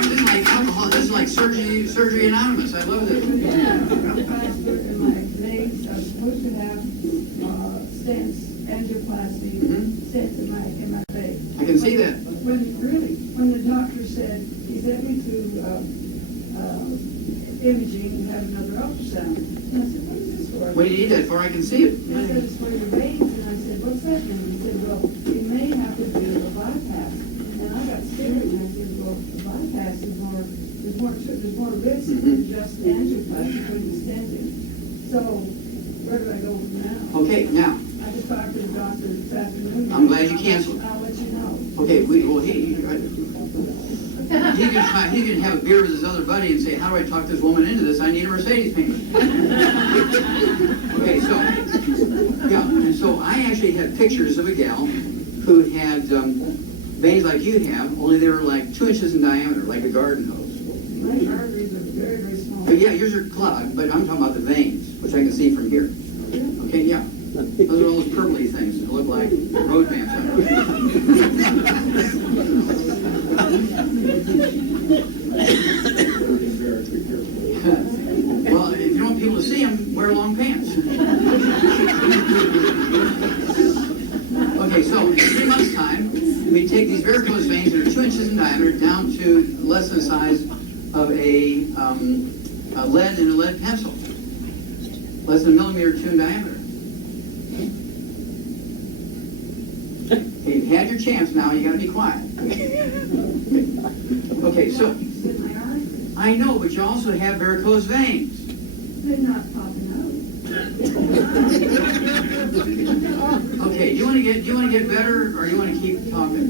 This is like alcohol. This is like Surgery Anonymous. I love this. Plaster in my legs. I was supposed to have stents, angioplasty, stents in my leg. I can see that. When the doctor said, he sent me to imaging and have another ultrasound. And I said, what is this for? What do you need that for? I can see it. He said, it's for your veins. And I said, what's that mean? He said, well, you may have to do a bypass. And I got scared and I said, well, the bypass is there's more risk than just angioplasty putting the stent in. So, where do I go from now? Okay, now, I just talked to the doctor this afternoon. I'm glad you canceled. I'll let you know. okay, he can have a beer with his other buddy and say, how do I talk this woman into this? I need a Mercedes payment. Okay, and so I actually had pictures of a gal who had veins like you have, only they were like 2 inches in diameter, like a garden hose. My arteries are very, very small. But yeah, yours are clogged, but I'm talking about the veins, which I can see from here. Okay, yeah. Those are all those purpley things that look like road maps. Well, if you don't want people to see them, wear long pants. Okay, so in 3 months' time, we take these varicose veins that are 2 inches in diameter down to less than the size of a lead in a lead pencil. Less than a millimeter or 2 in diameter. Okay, you've had your chance now, you gotta be quiet. Okay, so, My arteries, I know, but you also have varicose veins. they're not popping out. Okay, do you want to get better, or do you want to keep talking?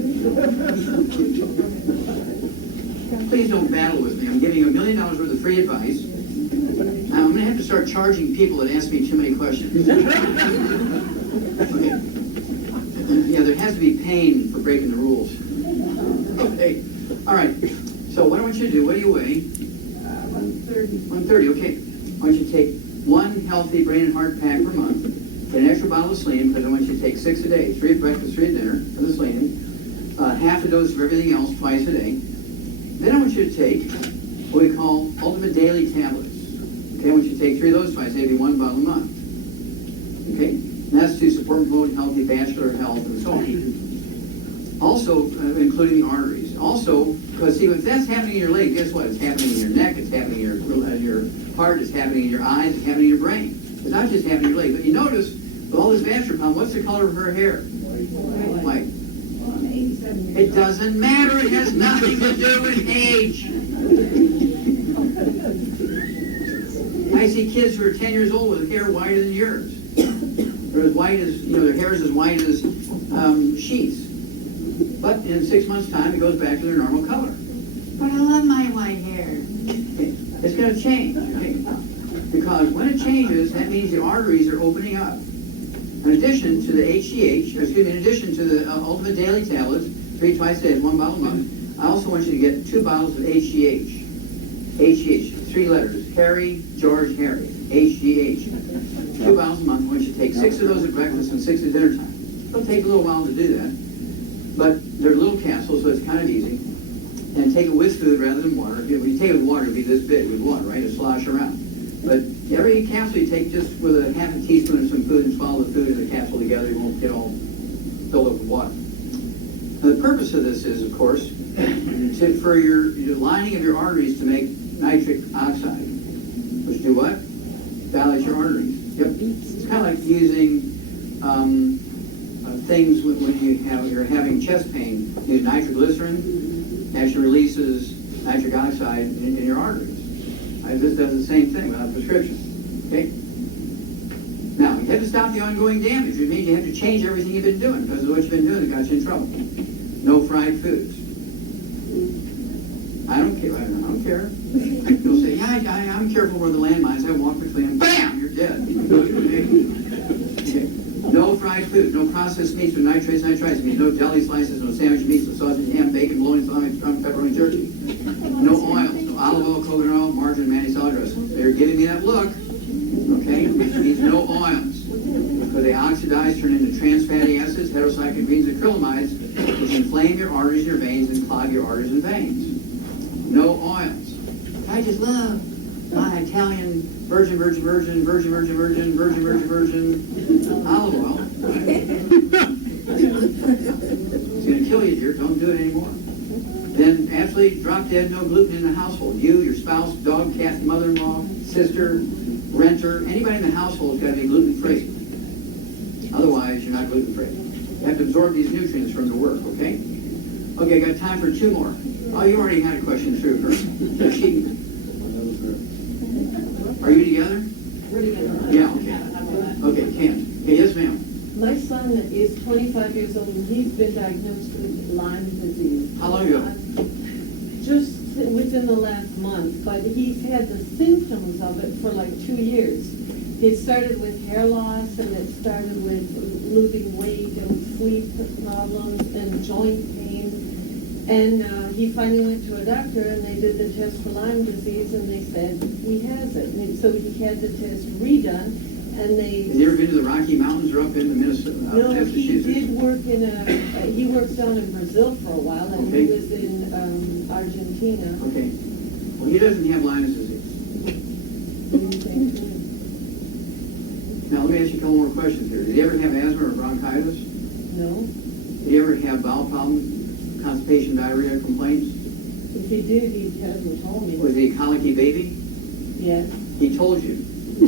Please don't battle with me. I'm giving you $1 million worth of free advice. Now, I'm going to have to start charging people that ask me too many questions. Okay. Yeah, there has to be pain for breaking the rules. Okay. All right. So what I want you to do, what do you weigh? 130. 130, okay. I want you to take 1 healthy brain and heart pack per month, get an extra bottle of selenium, because I want you to take 6 a day, 3 at breakfast, 3 at dinner for the selenium, half a dose of everything else twice a day. Then I want you to take what we call ultimate daily tablets. Okay, I want you to take 3 of those twice, maybe 1 bottle a month. Okay, and that's to support and promote healthy vascular health and so on. Also, including the arteries. Also, because see, if that's happening in your leg, guess what? It's happening in your neck, it's happening in your heart, it's happening in your eyes, it's happening in your brain. It's not just happening in your leg. But you notice, with all this vascular problem, what's the color of her hair? White. Well, I'm 87 years It doesn't matter. It has nothing to do with age. I see kids who are 10 years old with hair whiter than yours. They're as white as, their hair is as white as sheets. But in 6 months' time, it goes back to their normal color. But I love my white hair. Okay. It's going to change. Okay? Because when it changes, that means the arteries are opening up. In addition to the in addition to the Ultimate Daily Tablets, 3 twice a day, 1 bottle a month, I also want you to get 2 bottles of HGH. HGH, 3 letters. Harry, George, Harry. HGH. 2 bottles a month. I want you to take 6 of those at breakfast and 6 at dinner time. It'll take a little while to do that. But they're little capsules, so it's kind of easy. And take it with food rather than water. When you take it with water, it'll be this big with water, right? It'll slosh around. But every capsule you take just with a half a teaspoon of some food and swallow the food and the capsule together, you won't get all filled up with water. Now, the purpose of this is, of course, for your lining of your arteries to make nitric oxide. Which do what? Dilate your arteries. Yep. It's kind of like using things when you're having chest pain. Use nitroglycerin. Actually releases nitric oxide in your arteries. This does the same thing without prescription. Okay? Now, you have to stop the ongoing damage. It means you have to change everything you've been doing because of what you've been doing that got you in trouble. No fried foods. I don't care. I don't care. You'll say, yeah, I'm careful where the landmines. I walk between them. Bam! You're dead. Okay. No fried food. No processed meats with nitrates, nitrites. It means no deli slices, no sandwich meats with sausage, ham, bacon, bologna, salami, pepperoni, turkey. No oils. No olive oil, coconut oil, margarine, mayonnaise, salad dressing. They're giving me that look. Okay? Which means no oils. Because they oxidize, turn into trans fatty acids, heterocyclic and acrylamides, which inflame your arteries and your veins and clog your arteries and veins. No oils. I just love my Italian virgin olive oil. It's going to kill you, dear. Don't do it anymore. Then absolutely drop dead, no gluten in the household. You, your spouse, dog, cat, mother-in-law, sister, renter, anybody in the household has got to be gluten-free. Otherwise, you're not gluten-free. You have to absorb these nutrients from the work, okay? Okay, got time for 2 more. Oh, you already had a question through her. Are you together? We're together. Yeah, okay. Okay, Ken. Okay, yes, ma'am. My son is 25 years old and he's been diagnosed with Lyme disease. How long ago? Just within the last month, but he's had the symptoms of it for like 2 years. It started with hair loss and it started with losing weight and sleep problems and joint pain. And he finally went to a doctor and they did the test for Lyme disease and they said he has it. And so he had the test redone and they... Have you ever been to the Rocky Mountains or up in the Minnesota? No, he did work in he worked down in Brazil for a while and Okay. he was in Argentina. Okay. Well, he doesn't have Lyme's disease. Now, let me ask you a couple more questions here. Did he ever have asthma or bronchitis? No. Did he ever have bowel problems, constipation, diarrhea complaints? If he did, he hasn't told me. Was he a colicky baby? Yes. He told you. He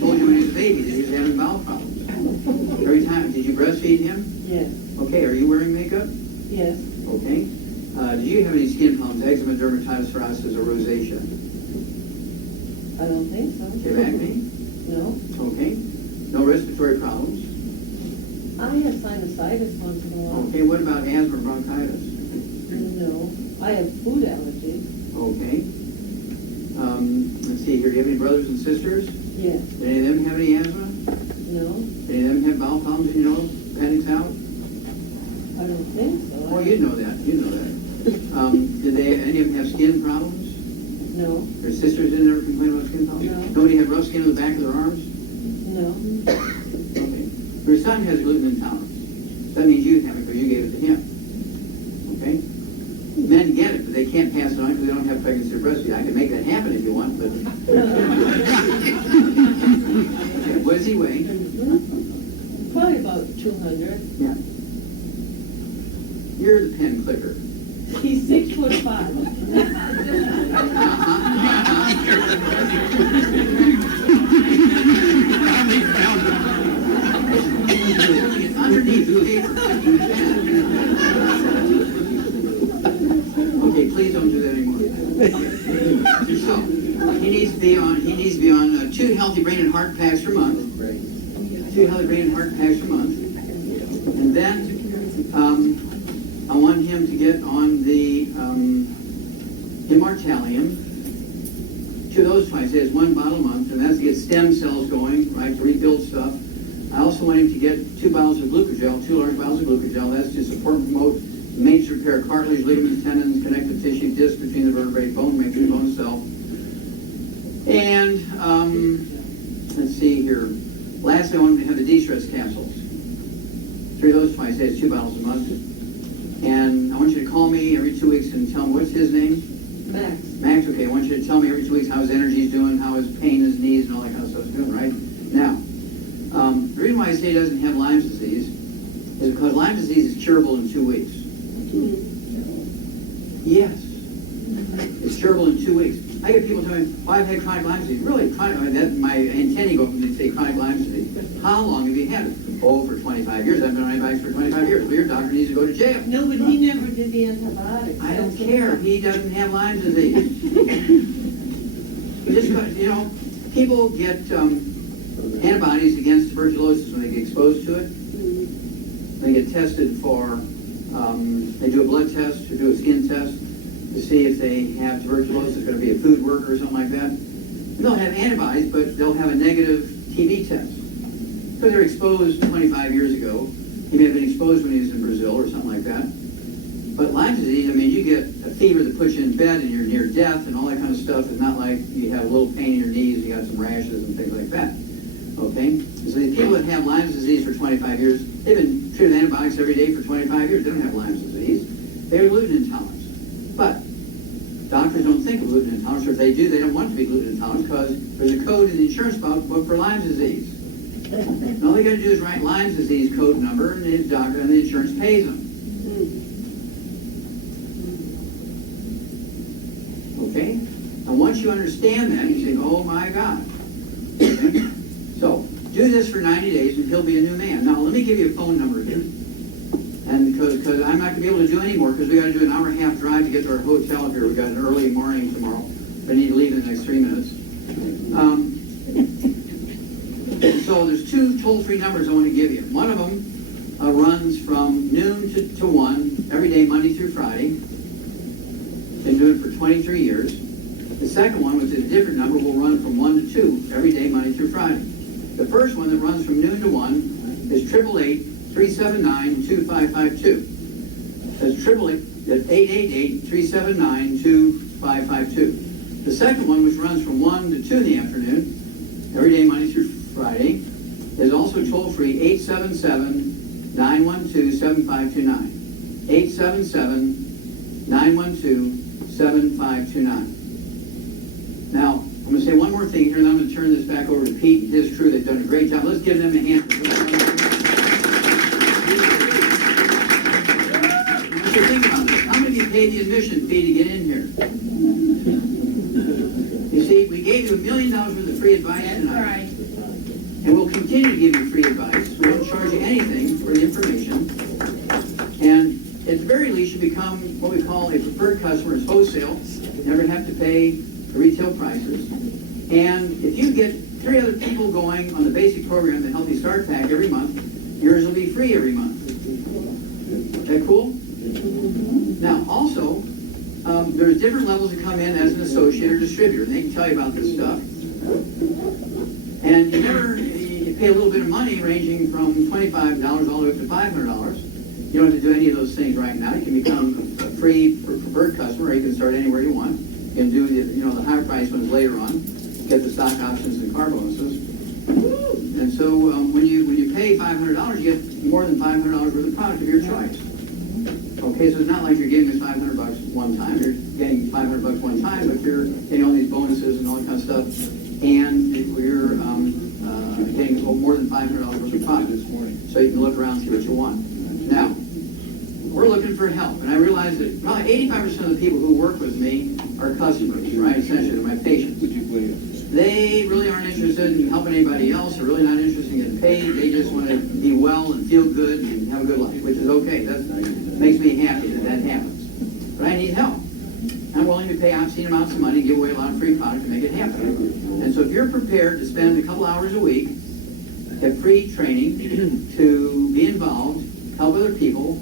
told you when he was a baby that he was having bowel problems. Every time. Did you breastfeed him? Yes. Okay. Are you wearing makeup? Yes. Okay. Did you have any skin problems, eczema, dermatitis, psoriasis, or rosacea? I don't think so. Do you have acne? No. Okay. No respiratory problems? I have sinusitis once in a while. Okay. What about asthma or bronchitis? No. I have food allergies. Okay. Let's see here. Do you have any brothers and sisters? Yes. Did any of them have any asthma? No. Did any of them have bowel problems and you know, appendix out? I don't think so. Oh, you know that. You know that. Did any of them have skin problems? No. Their sisters didn't ever complain about skin problems? No. Nobody had rough skin on the back of their arms? No. Okay. Your son has gluten intolerance. That means you have it because you gave it to him. Okay? Men get it, but they can't pass it on because they don't have pregnancy or breastfeed. I can make that happen if you want, but... Okay, what does he weigh? Probably about 200. Yeah. You're the pen clicker. He's 6'5". It's underneath the paper. Okay, please don't do that anymore. So, He needs to be on 2 healthy brain and heart packs per month. 2 healthy brain and heart packs per month. And then I want him to get on the Immortalium. 2 of those twice. It's 1 bottle a month, and that's to get stem cells going, right, to rebuild stuff. I also want him to get 2 bottles of glucogel, 2 large bottles of glucogel. That's to support and promote maintenance repair of cartilage, ligaments, tendons, connective tissue, disc between the vertebrae, bone mixture, bone cell. And let's see here. Lastly, I want him to have the de-stress capsules. 3 of those twice. It's 2 bottles a month. And I want you to call me every 2 weeks and tell me what's his name. Max. Max, okay, I want you to tell me every 2 weeks how his energy's doing, how his pain, his knees, and all that kind of stuff's doing, right? Now, the reason why I say he doesn't have Lyme's disease is because Lyme disease is curable in 2 weeks. Yes. It's curable in 2 weeks. I get people telling me, well, I've had chronic Lyme disease. Really, chronic, I mean, that, my antennae go up and they say chronic Lyme disease. How long have you had it? Oh, for 25 years. I've been on antibiotics for 25 years. Well, your doctor needs to go to jail. No, but he never did the antibiotics. I don't care. He doesn't have Lyme disease. He just, you know, people get antibodies against tuberculosis when they get exposed to it. They get tested for, they do a blood test or do a skin test to see if they have tuberculosis. It's going to be a food worker or something like that. And they'll have antibodies, but they'll have a negative TB test. Because they're exposed 25 years ago. He may have been exposed when he was in Brazil or something like that. But Lyme disease, I mean, you get a fever that puts you in bed and you're near death and all that kind of stuff. It's not like you have a little pain in your knees and you got some rashes and things like that. Okay? So these people that have Lyme disease for 25 years, they've been treated with antibiotics every day for 25 years. They don't have Lyme disease. They have gluten intolerance. But doctors don't think of gluten intolerance, or if they do, they don't want to be gluten intolerant because there's a code in the insurance book for Lyme disease. And all they got to do is write Lyme disease code number, and the doctor and the insurance pays them. Okay? And once you understand that, you say, oh my God. Okay? So, do this for 90 days and he'll be a new man. Now, let me give you a phone number here. And because I'm not going to be able to do any more because we got to do an hour and a half drive to get to our hotel here. We got an early morning tomorrow. I need to leave in the next 3 minutes. So there's 2 toll-free numbers I want to give you. One of them runs from noon to 1 every day, Monday through Friday. Been doing it for 23 years. The second one, which is a different number, will run from 1 to 2 every day, Monday through Friday. The first one that runs from noon to 1 is 888-379-2552. That's 888-379-2552. The second one, which runs from 1 to 2 in the afternoon, every day, Monday through Friday, is also toll-free, 877-912-7529. 877-912-7529. Now, I'm going to say one more thing here, and I'm going to turn this back over to Pete and his crew. They've done a great job. Let's give them a hand. What you think about this? How many of you paid the admission fee to get in here? You see, we gave you $1 million worth of free advice tonight. Right. And we'll continue to give you free advice. We won't charge you anything for the information. And at the very least, you become what we call a preferred customer. It's wholesale. You never have to pay the retail prices. And if you get 3 other people going on the basic program, the Healthy Start Pack, every month, yours will be free every month. Is that cool? Now, also, there's different levels that come in as an associate or distributor, and they can tell you about this stuff. And you pay a little bit of money ranging from $25 all the way up to $500. You don't have to do any of those things right now. You can become a free preferred customer, or you can start anywhere you want. You can do the higher price ones later on, get the stock options and car bonuses. And so when you pay $500, you get more than $500 worth of product of your choice. Okay, so it's not like you're getting this $500 one time. You're getting $500 one time, but you're getting all these bonuses and all that kind of stuff. And we're getting more than $500 worth of product this morning, so you can look around and see what you want. Now, we're looking for help, and I realize that probably 85% of the people who work with me are customers, right? Essentially, they're my patients. They really aren't interested in helping anybody else. They're really not interested in getting paid. They just want to be well and feel good and have a good life, which is okay. That makes me happy that happens. But I need help. I'm willing to pay obscene amounts of money and give away a lot of free product to make it happen. And so if you're prepared to spend a couple hours a week, get free training to be involved, help other people,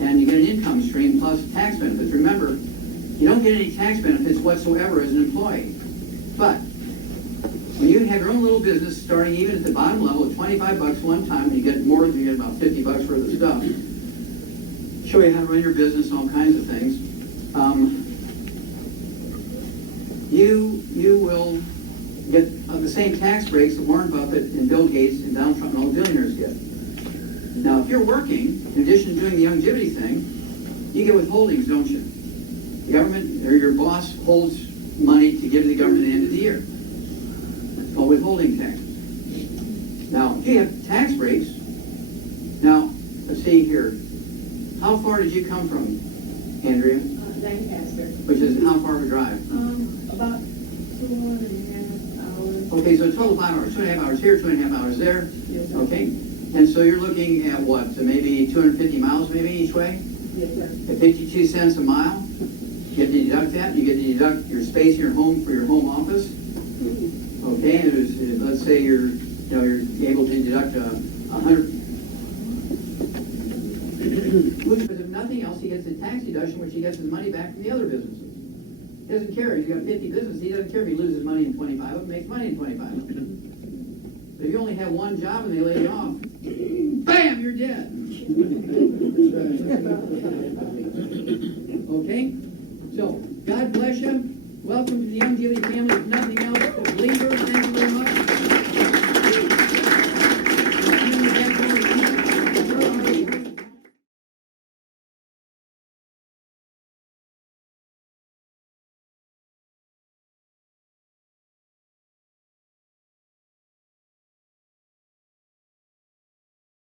and you get an income stream plus tax benefits. Remember, you don't get any tax benefits whatsoever as an employee. But when you have your own little business starting even at the bottom level at 25 bucks one time, and you get more than you get about 50 bucks worth of stuff, show you how to run your business and all kinds of things. You will get the same tax breaks that Warren Buffett and Bill Gates and Donald Trump and all the billionaires get. Now, if you're working, in addition to doing the longevity thing, you get withholdings, don't you? The government, or your boss, holds money to give to the government at the end of the year. It's called withholding taxes. Now, if you have tax breaks, now, let's see here. How far did you come from, Andrea? Lancaster. Which is how far of a drive? About 2.5 hours. Okay, so a total of 5 hours. 2.5 hours here, 2.5 hours there. Yes, sir. Okay? And so you're looking at what? Maybe 250 miles maybe each way? Yes, sir. At 52 cents a mile? You get to deduct that. You get to deduct your space in your home for your home office. Okay, and let's say you're able to deduct 100. Because if nothing else, he gets a tax deduction, which he gets his money back from the other businesses. He doesn't care. He's got 50 businesses. He doesn't care if he loses money in 25 of them, makes money in 25 of them. But if you only have one job and they lay you off, bam, you're dead. Okay? So, God bless you. Welcome to the Young Gilly family. If nothing else, believers, thank you very much.